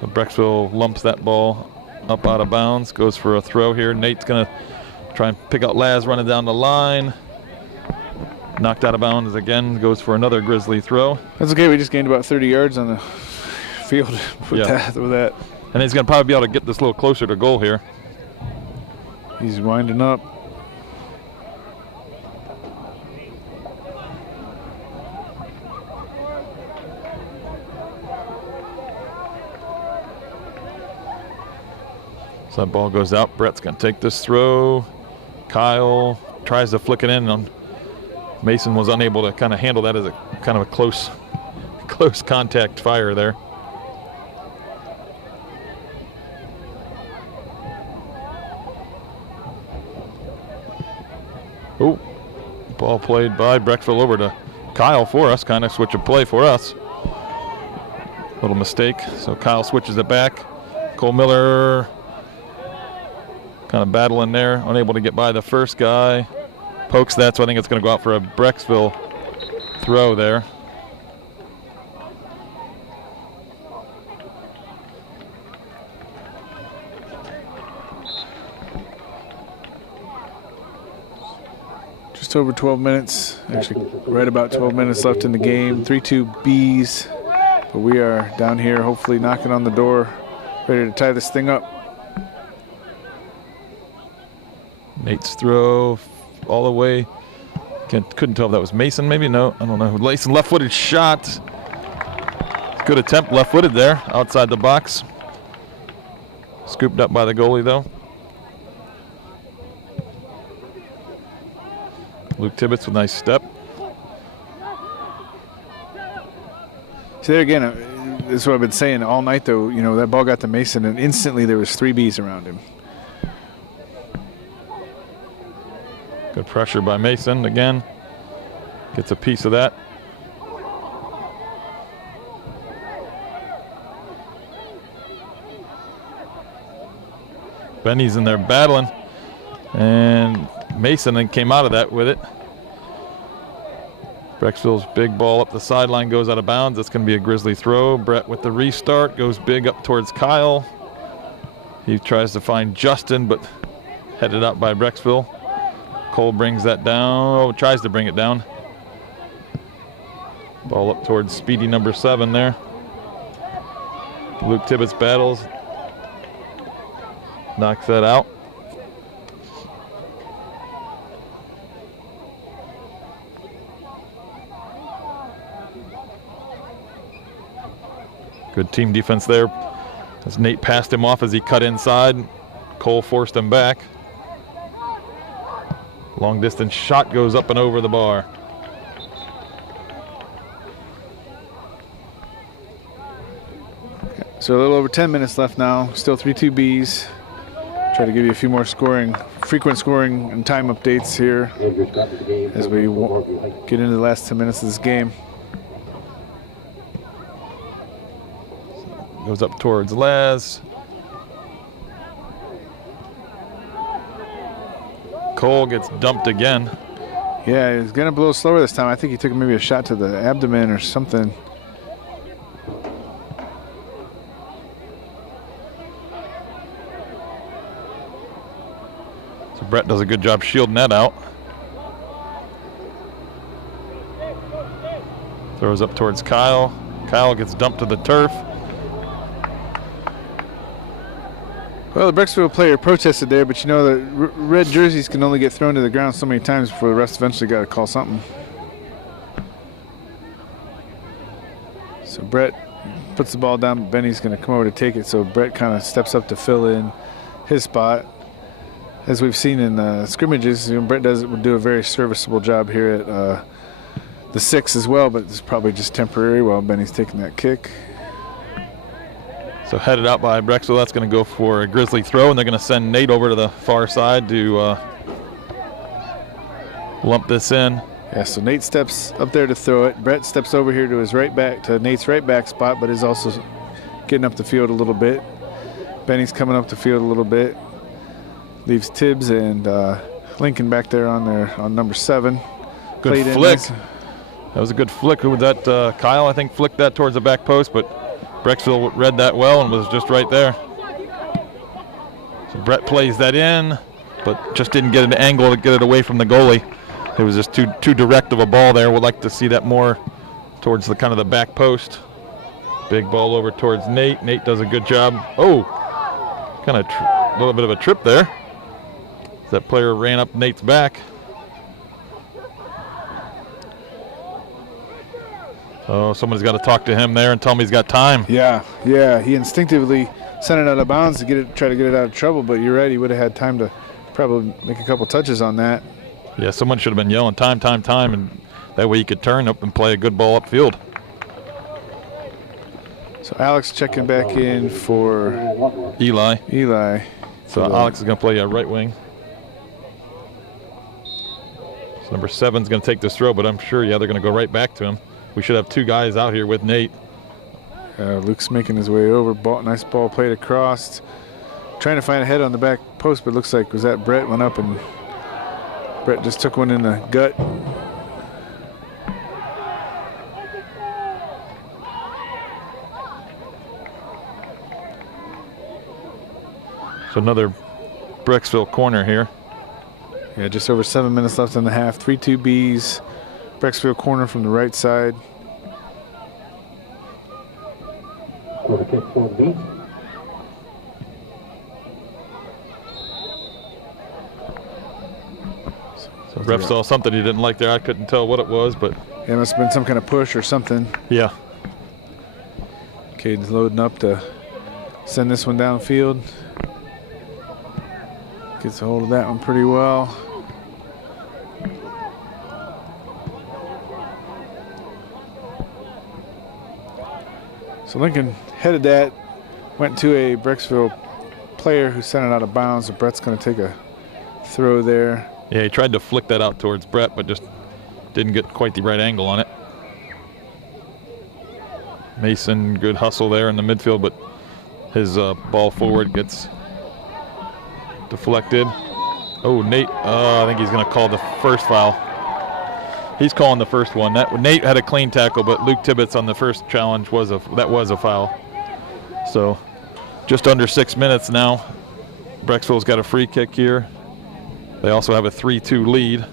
So Brecksville lumps that ball up out of bounds, goes for a throw here. Nate's going to try and pick out Laz running down the line. Knocked out of bounds again, goes for another Grizzly throw. That's okay, we just gained about 30 yards on the field with that. And he's going to probably be able to get this a little closer to goal here. He's winding up. So that ball goes out. Brett's going to take this throw. Kyle tries to flick it in. Mason was unable to kind of handle that as a kind of a close contact fire there. Oh, ball played by Brecksville over to Kyle for us, kind of switch of play for us. Little mistake, so Kyle switches it back. Cole Miller kind of battling there, unable to get by the first guy. Pokes that, so I think it's going to go out for a Brecksville throw there. Just over 12 minutes, actually right about 12 minutes left in the game. 3-2 Bees, but we are down here hopefully knocking on the door, ready to tie this thing up. Nate's throw all the way. Couldn't tell if that was Mason, maybe. No, I don't know. Mason, left-footed shot. Good attempt, left-footed there, outside the box. Scooped up by the goalie, though. Luke Tibbetts with a nice step. See, there again, this is what I've been saying all night, though. You know, that ball got to Mason, and instantly there was 3 Bs around him. Good pressure by Mason again. Gets a piece of that. Benny's in there battling, and Mason then came out of that with it. Brecksville's big ball up the sideline goes out of bounds. That's going to be a Grizzly throw. Brett with the restart goes big up towards Kyle. He tries to find Justin, but headed out by Brecksville. Cole brings that down, tries to bring it down. Ball up towards speedy number 7 there. Luke Tibbetts battles. Knocks that out. Good team defense there as Nate passed him off as he cut inside. Cole forced him back. Long distance shot goes up and over the bar. So a little over 10 minutes left now. Still 3-2 Bs. Try to give you a few more frequent scoring and time updates here as we get into the last 10 minutes of this game. Goes up towards Laz. Cole gets dumped again. Yeah, he's going to blow slower this time. I think he took maybe a shot to the abdomen or something. So Brett does a good job shielding that out. Throws up towards Kyle. Kyle gets dumped to the turf. Well, the Brecksville player protested there, but you know the red jerseys can only get thrown to the ground so many times before the refs eventually got to call something. So Brett puts the ball down, but Benny's going to come over to take it, so Brett kind of steps up to fill in his spot. As we've seen in scrimmages, you know, Brett would do a very serviceable job here at the 6 as well, but it's probably just temporary while Benny's taking that kick. So headed out by Brecksville, that's going to go for a Grizzly throw, and they're going to send Nate over to the far side to lump this in. Yeah, so Nate steps up there to throw it. Brett steps over here to his right back, to Nate's right back spot, but is also getting up the field a little bit. Benny's coming up the field a little bit. Leaves Tibbs and Lincoln back there on number 7. Good flick. That was a good flick. Who was that? Kyle, I think, flicked that towards the back post, but Brecksville read that well and was just right there. So Brett plays that in, but just didn't get an angle to get it away from the goalie. It was just too direct of a ball there. Would like to see that more towards the kind of the back post. Big ball over towards Nate. Nate does a good job. Oh, kind of a little bit of a trip there. That player ran up Nate's back. Oh, someone's got to talk to him there and tell him he's got time. Yeah, he instinctively sent it out of bounds to try to get it out of trouble, but you're right, he would have had time to probably make a couple touches on that. Yeah, someone should have been yelling time, and that way he could turn up and play a good ball upfield. So Alex checking back in for Eli. So Alex is going to play a right wing. So number 7's going to take this throw, but I'm sure, they're going to go right back to him. We should have 2 guys out here with Nate. Luke's making his way over. Nice ball played across. Trying to find a head on the back post, but looks like was that Brett went up and Brett just took one in the gut. So another Brecksville corner here. Yeah, just over 7 minutes left in the half. 3-2 Bs. Brecksville corner from the right side. Quarter kick for the Bees. Ref saw something he didn't like there. I couldn't tell what it was, but it must have been some kind of push or something. Yeah. Caden's loading up to send this one downfield. Gets a hold of that one pretty well. So Lincoln headed that, went to a Brecksville player who sent it out of bounds. So Brett's going to take a throw there. Yeah, he tried to flick that out towards Brett, but just didn't get quite the right angle on it. Mason, good hustle there in the midfield, but his ball forward gets deflected. Oh, Nate, I think he's going to call the first foul. He's calling the first one. Nate had a clean tackle, but Luke Tibbetts on the first challenge was a foul. So just under 6 minutes now. Brecksville's got a free kick here. They also have a 3-2 lead.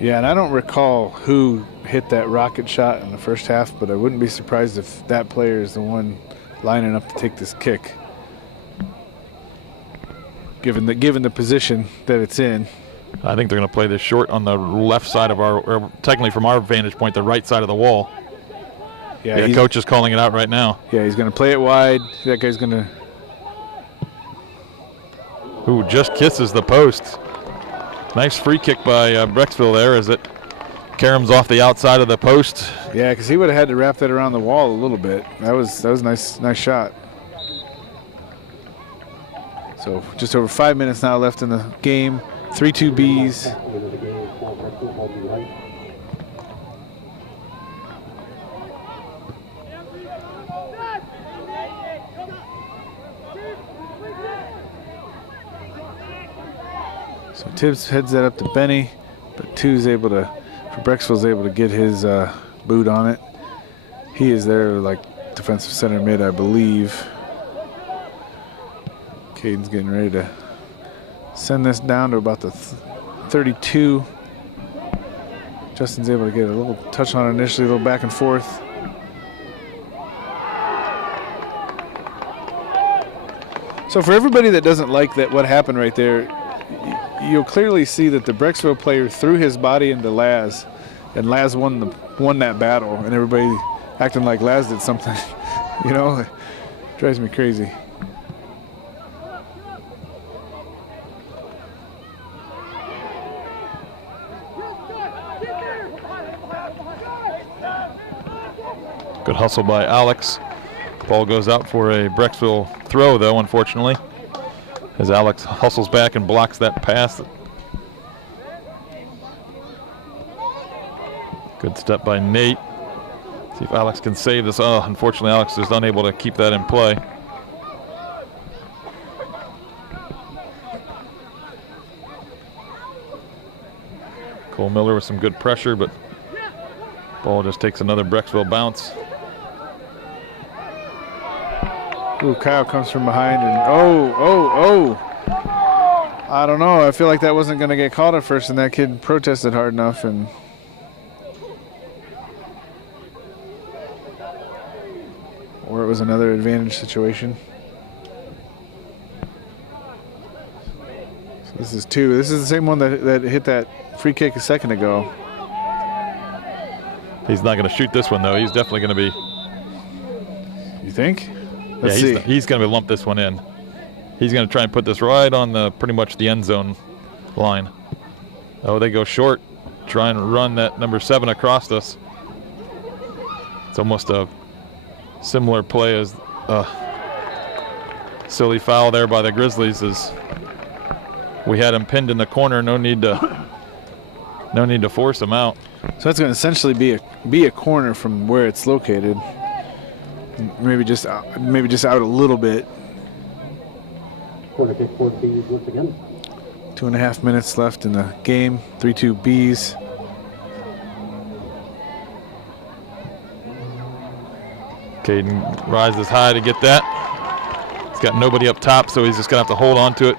Yeah, and I don't recall who hit that rocket shot in the first half, but I wouldn't be surprised if that player is the one lining up to take this kick, given the position that it's in. I think they're going to play this short on the left side of or technically from our vantage point, the right side of the wall. Yeah, the coach is calling it out right now. Yeah, he's going to play it wide. That guy's going to... Ooh, just kisses the post. Nice free kick by Brecksville there as it caroms off the outside of the post. Yeah, because he would have had to wrap that around the wall a little bit. That was a nice shot. So just over 5 minutes now left in the game. 3-2 Bees. So Tibbs heads that up to Benny, but Brecksville's able to get his boot on it. He is there like defensive center mid, I believe. Caden's getting ready to send this down to about the 32. Justin's able to get a little touch on it initially, a little back and forth. So for everybody that doesn't like what happened right there, you'll clearly see that the Brecksville player threw his body into Laz, and Laz won that battle, and everybody acting like Laz did something. You know, it drives me crazy. Good hustle by Alex. Ball goes out for a Brecksville throw, though, unfortunately, as Alex hustles back and blocks that pass. Good step by Nate. See if Alex can save this. Oh, unfortunately, Alex is unable to keep that in play. Cole Miller with some good pressure, but ball just takes another Brecksville bounce. Ooh, Kyle comes from behind and I don't know. I feel like that wasn't going to get called at first, and that kid protested hard enough, and or it was another advantage situation. So this is two. This is the same one that hit that free kick a second ago. He's not going to shoot this one, though. He's definitely going to be. You think? He's going to lump this one in. He's going to try and put this right on pretty much the end zone line. Oh, they go short. Try and run that number 7 across us. It's almost a similar play as a silly foul there by the Grizzlies, as we had him pinned in the corner. No need to force him out. So that's going to essentially be a corner from where it's located. Maybe just out a little bit. Corner kick for the Bees once again. 2.5 minutes left in the game. 3-2 Bees. Caden rises high to get that. He's got nobody up top, so he's just going to have to hold on to it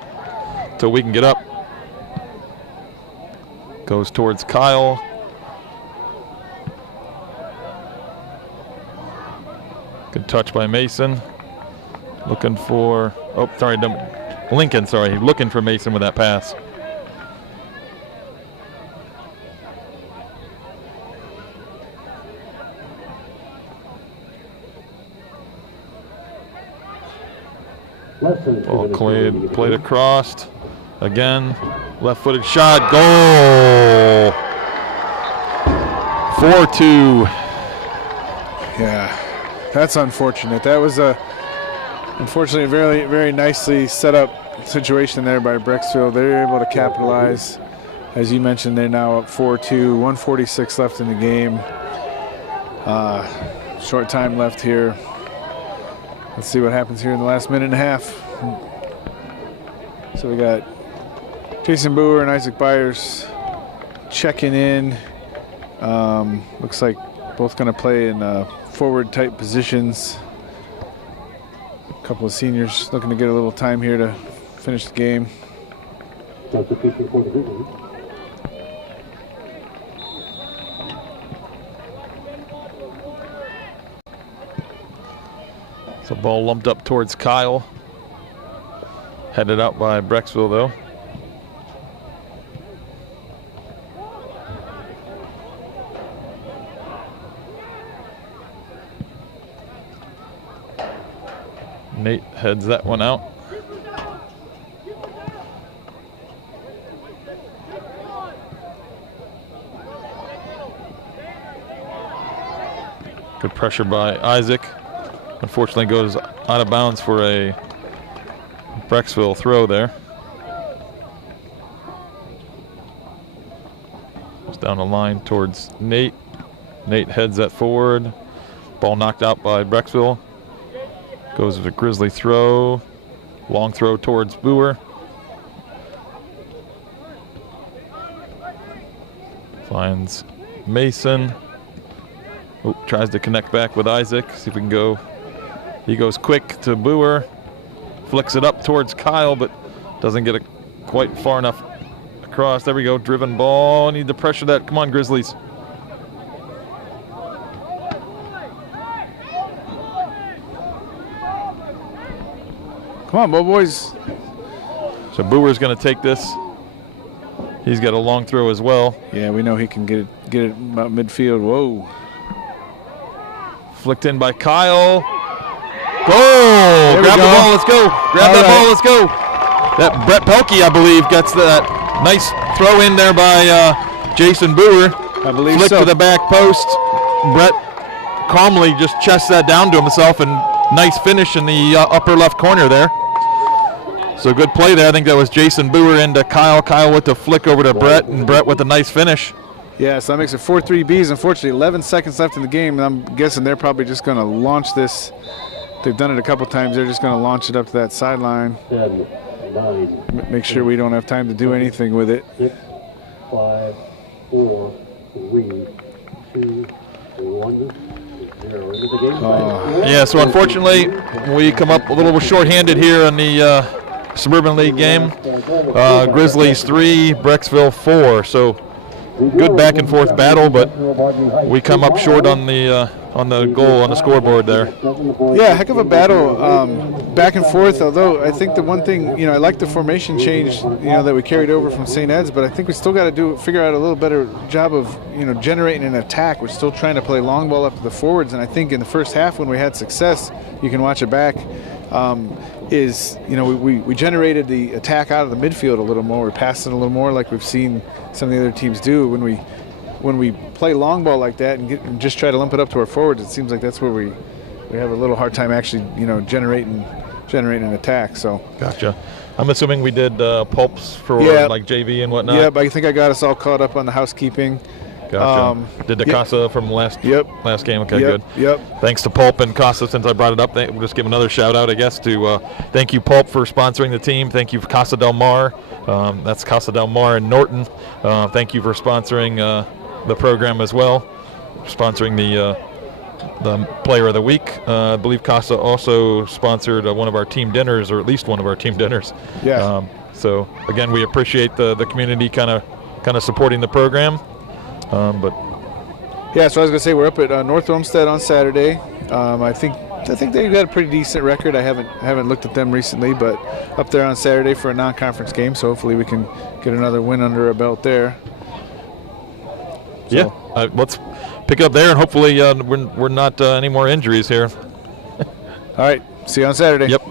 until we can get up. Goes towards Kyle. Good touch by Mason. Looking for, Lincoln, looking for Mason with that pass. Ball played across. Again, left-footed shot. Goal. 4-2. Yeah, that's unfortunate. That was unfortunately a very, very nicely set up situation there by Brecksville. They're able to capitalize. As you mentioned, they're now up 4-2, 1:46 left in the game. Short time left here. Let's see what happens here in the last minute and a half. So we got Jason Boer and Isaac Byers checking in. Looks like both going to play in forward type positions. A couple of seniors looking to get a little time here to finish the game. So ball lumped up towards Kyle. Headed out by Brecksville though. Nate heads that one out. Good pressure by Isaac. Unfortunately goes out of bounds for a Brecksville throw there. Just down the line towards Nate. Nate heads that forward. Ball knocked out by Brecksville. Goes with a Grizzly throw. Long throw towards Boer. Finds Mason. Oh, tries to connect back with Isaac. See if we can go. He goes quick to Boer. Flicks it up towards Kyle, but doesn't get it quite far enough across. There we go. Driven ball. Need to pressure that. Come on, Grizzlies. Come on, boys. So Boer's going to take this. He's got a long throw as well. Yeah, we know he can get it about midfield. Whoa. Flicked in by Kyle. Goal! Grab the ball, let's go. Grab that ball, let's go. That Brett Pelkey, I believe, gets that nice throw in there by Jason Boer. I believe Flick so. to the back post. Brett calmly just chests that down to himself, and nice finish in the upper left corner there. So good play there. I think that was Jason Boer into Kyle. Kyle with the flick over to Brett, and Brett with a nice finish. Yeah, so that makes it 4-3 Bees. Unfortunately, 11 seconds left in the game, and I'm guessing they're probably just going to launch this. They've done it a couple times. They're just going to launch it up to that sideline. 10, 9. Make sure we don't have time to do anything with it. 6, 5, 4, 3, 2, 1, 0. Into the game. Yeah, so unfortunately, we come up a little short-handed here in the Suburban League game. Grizzlies 3, Brecksville 4. So good back and forth battle, but we come up short on the goal on the scoreboard there. Yeah, heck of a battle, back and forth. Although I think the one thing, I like the formation change, that we carried over from St. Ed's, but I think we still got to figure out a little better job of, generating an attack. We're still trying to play long ball up to the forwards, and I think in the first half when we had success, you can watch it back. We generated the attack out of the midfield a little more. We passed it a little more like we've seen some of the other teams do. When we play long ball like that and just try to lump it up to our forwards, it seems like that's where we have a little hard time actually, generating an attack. So Gotcha. I'm assuming we did pulps for like JV and whatnot. Yeah, but I think I got us all caught up on the housekeeping. Gotcha. Did the Casa from last game? Okay, good. Yep. Thanks to Pulp and Casa, since I brought it up. We'll just give another shout out, I guess, to thank you, Pulp, for sponsoring the team. Thank you, Casa Del Mar. That's Casa Del Mar in Norton. Thank you for sponsoring the program as well, sponsoring the Player of the Week. I believe Casa also sponsored one of our team dinners, or at least one of our team dinners. Yeah. So again, we appreciate the community kind of supporting the program. But yeah, so I was gonna say we're up at North Olmsted on Saturday. I think they've got a pretty decent record. I haven't looked at them recently, but up there on Saturday for a non-conference game. So hopefully we can get another win under our belt there. So. Yeah, let's pick it up there, and hopefully we're not any more injuries here. All right, see you on Saturday. Yep.